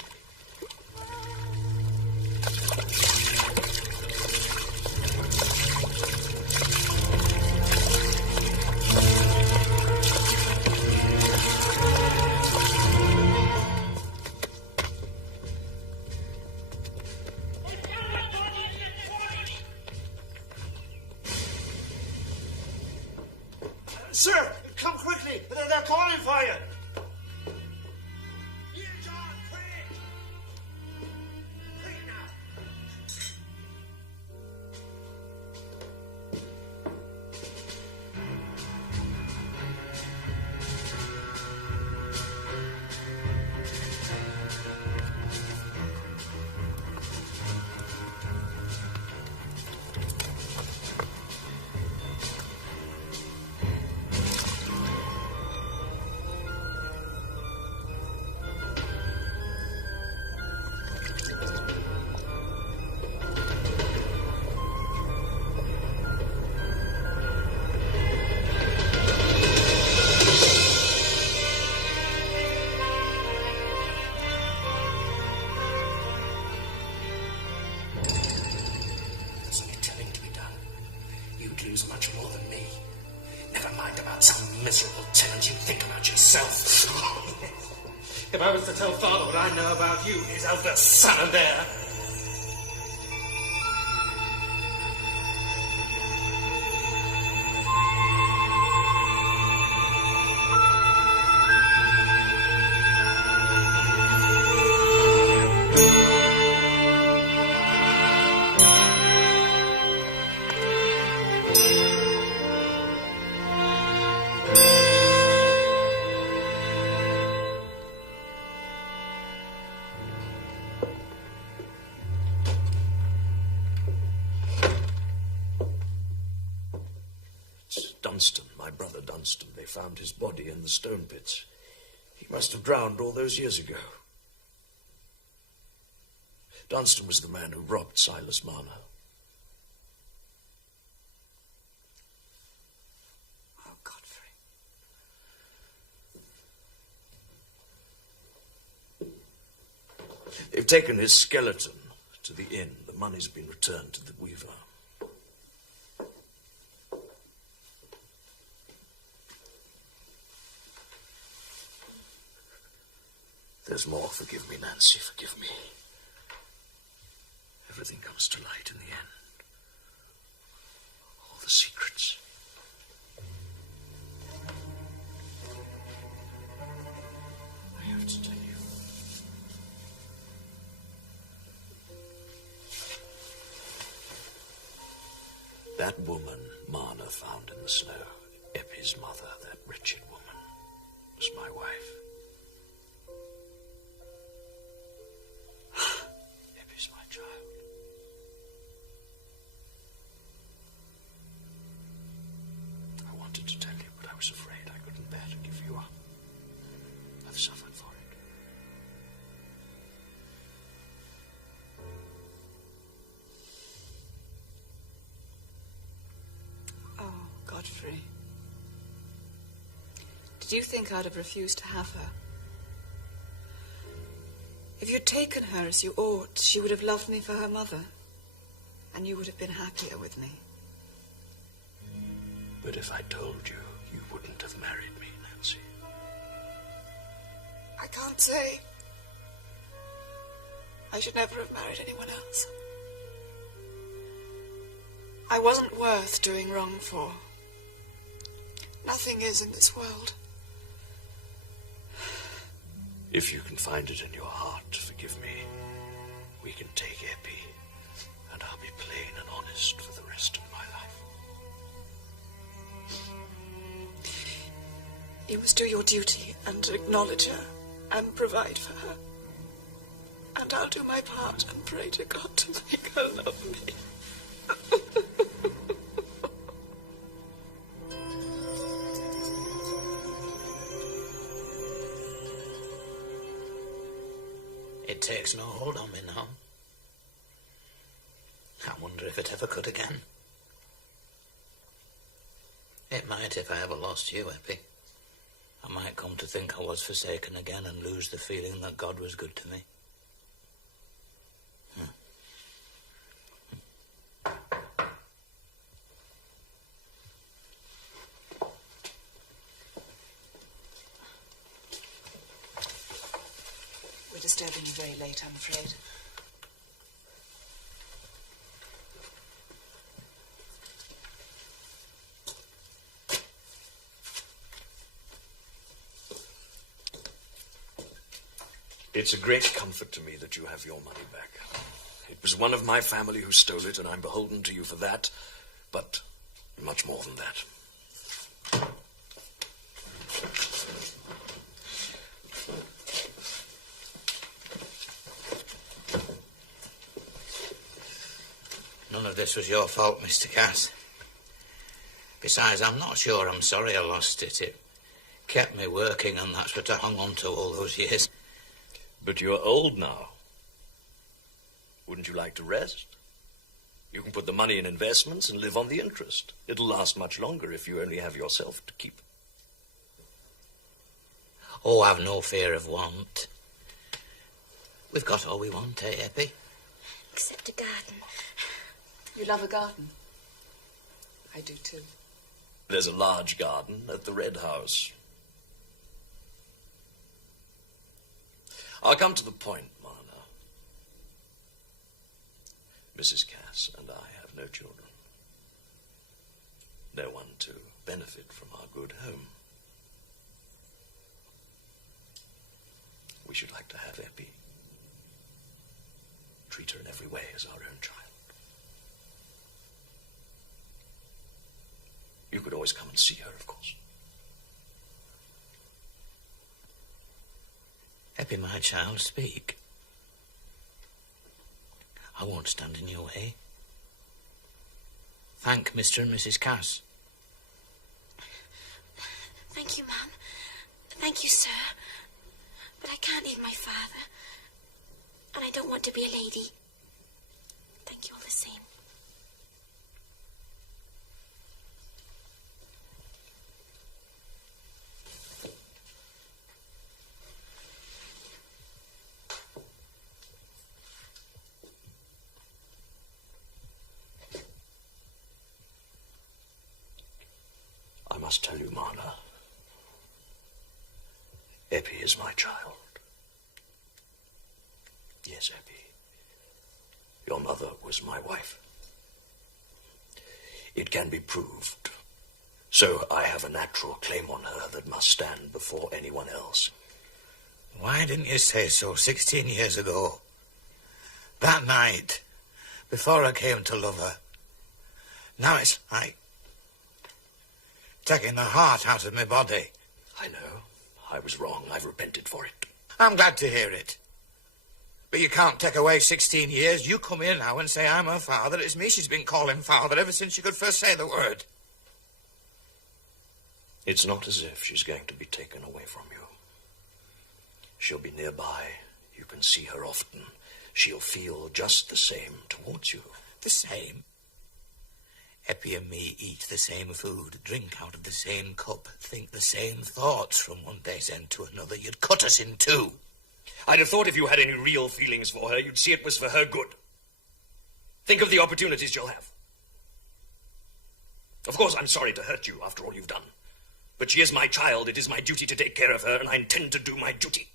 Sir, come quickly. They're calling for you. mind about some miserable tenant, you think about yourself. If I was to tell Father what I know about you, his elder son and heir. Dunstan, my brother Dunstan. They found his body in the stone pits. He must have drowned all those years ago. Dunstan was the man who robbed Silas Marner. Oh, Godfrey. They've taken his skeleton to the inn. The money's been returned to the Weaver. There's more. Forgive me, Nancy, forgive me. Everything comes to light in the end. All the secrets. I have to tell you. That woman Marner found in the snow, Eppie's mother, that wretched woman, was my wife. Eppie's my child. I wanted to tell you, but I was afraid I couldn't bear to give you up. I've suffered for it. Oh, Godfrey. Did you think I'd have refused to have her? If you'd taken her as you ought, she would have loved me for her mother, and you would have been happier with me. But if I told you, you wouldn't have married me, Nancy. I can't say. I should never have married anyone else. I wasn't worth doing wrong for. Nothing is in this world. If you can find it in your heart to forgive me, we can take Eppie, and I'll be plain and honest for the rest of my life. You must do your duty and acknowledge her and provide for her. And I'll do my part and pray to God to make her love me. It takes no hold on me now. I wonder if it ever could again. It might if I ever lost you, Eppie. I might come to think I was forsaken again and lose the feeling that God was good to me. We're disturbing you very late, I'm afraid. It's a great comfort to me that you have your money back. It was one of my family who stole it, and I'm beholden to you for that, but much more than that. None of this was your fault, Mr. Cass. Besides, I'm not sure I'm sorry I lost it. It kept me working, and that's what I hung on to all those years. But you're old now. Wouldn't you like to rest? You can put the money in investments and live on the interest. It'll last much longer if you only have yourself to keep. Oh, I've no fear of want. We've got all we want, eh, Eppie? Except a garden. You love a garden? I do too. There's a large garden at the Red House. I'll come to the point, Marner. Mrs. Cass and I have no children. No one to benefit from our good home. We should like to have Eppie. Treat her in every way as our own child. You could always come and see her, of course. Eppie, my child, speak. I won't stand in your way. Thank Mr. and Mrs. Cass. Thank you, Ma'am. Thank you, sir. But I can't leave my father. And I don't want to be a lady. Thank you all the same. I must tell you, Marner, Eppie is my child. Yes, Eppie. Your mother was my wife. It can be proved. So I have a natural claim on her that must stand before anyone else. Why didn't you say so 16 years ago? That night, before I came to love her. Now it's like taking the heart out of my body. I know. I was wrong. I've repented for it. I'm glad to hear it. But you can't take away 16 years. You come here now and say I'm her father. It's me she's been calling father ever since she could first say the word. It's not as if she's going to be taken away from you. She'll be nearby. You can see her often. She'll feel just the same towards you. The same? Eppie and me eat the same food, drink out of the same cup, think the same thoughts from one day's end to another. You'd cut us in two. I'd have thought if you had any real feelings for her, you'd see it was for her good. Think of the opportunities she'll have. Of course, I'm sorry to hurt you after all you've done. But she is my child. It is my duty to take care of her, and I intend to do my duty.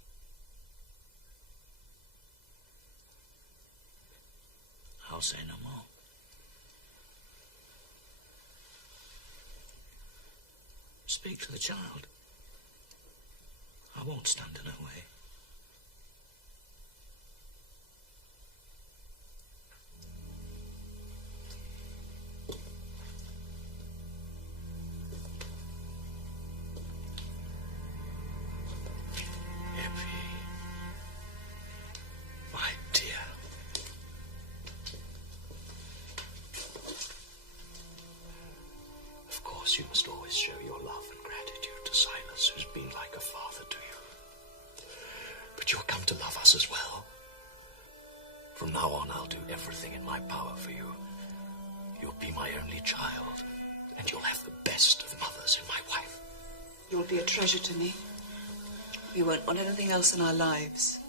I'll say no more. Speak to the child. I won't stand in her way. You must always show your love and gratitude to Silas, who's been like a father to you. But you'll come to love us as well. From now on, I'll do everything in my power for you. You'll be my only child, and you'll have the best of mothers in my wife. You'll be a treasure to me. We won't want anything else in our lives.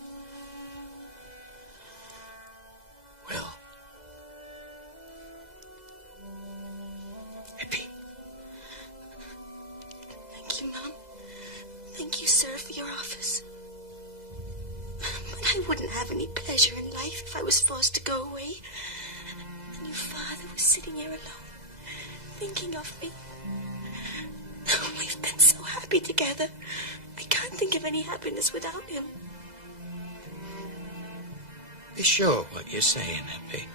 Well, Eppie. Thank you, Mum. Thank you, sir, for your office. But I wouldn't have any pleasure in life if I was forced to go away. And your father was sitting here alone, thinking of me. Oh, we've been so happy together. I can't think of any happiness without him. Be sure what you're saying, Eppie.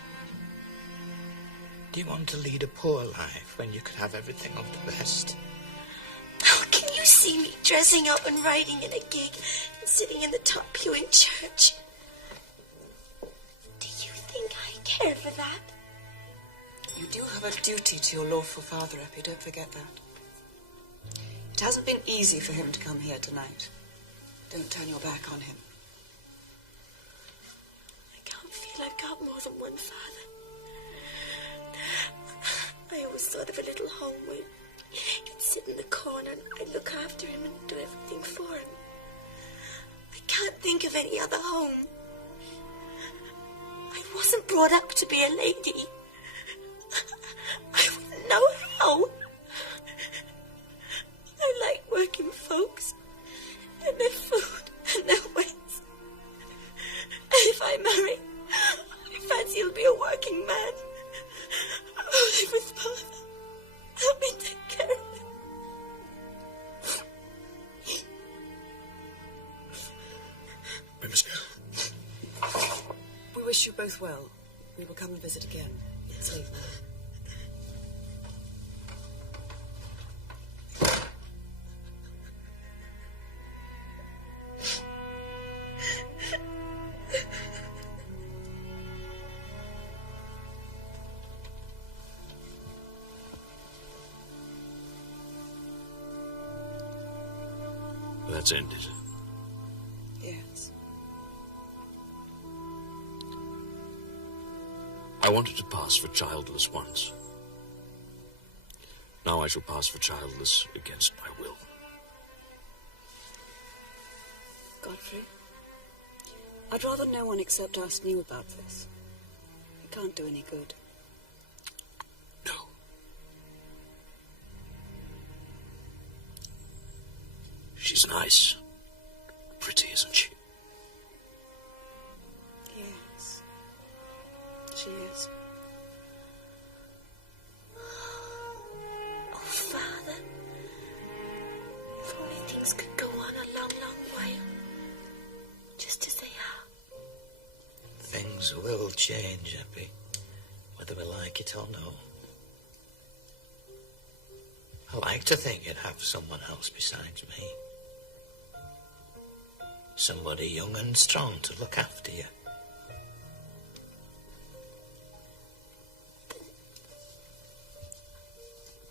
Do you want to lead a poor life when you could have everything of the best? Oh, can you see me dressing up and riding in a gig and sitting in the top pew in church? Do you think I care for that? You do have a duty to your lawful father, Eppie. Don't forget that. It hasn't been easy for him to come here tonight. Don't turn your back on him. I can't feel I've got more than one father. I always thought of a little home where he'd sit in the corner and I'd look after him and do everything for him. I can't think of any other home. I wasn't brought up to be a lady. I wouldn't know how. wish you both well. We will come and visit again. It's late now. That's ended. Yes. I wanted to pass for childless once. Now I shall pass for childless against my will. Godfrey, I'd rather no one except us knew about this. It can't do any good. She's nice. Pretty, isn't she? Yes. She is. Oh, Father. If only things could go on a long, long while. Just as they are. Things will change, Eppie, whether we like it or no. I like to think you'd have someone else besides me. Somebody young and strong to look after you.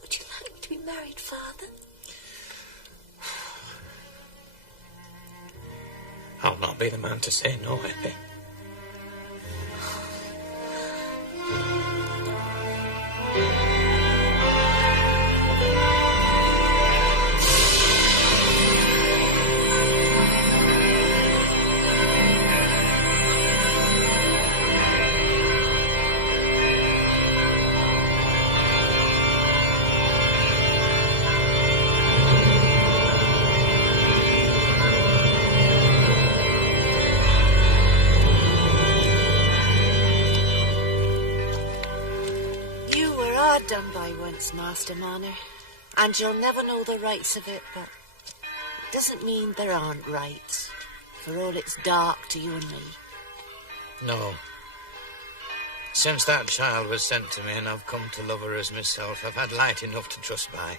Would you like to be married, Father? I'll not be the man to say no, Eppie. Done by once, Master Marner, and you'll never know the rights of it, but it doesn't mean there aren't rights, for all it's dark to you and me. No. Since that child was sent to me and I've come to love her as myself, I've had light enough to trust by.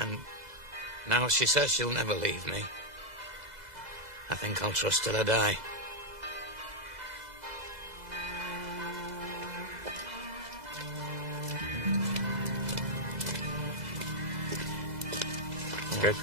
And now she says she'll never leave me. I think I'll trust till I die. Good.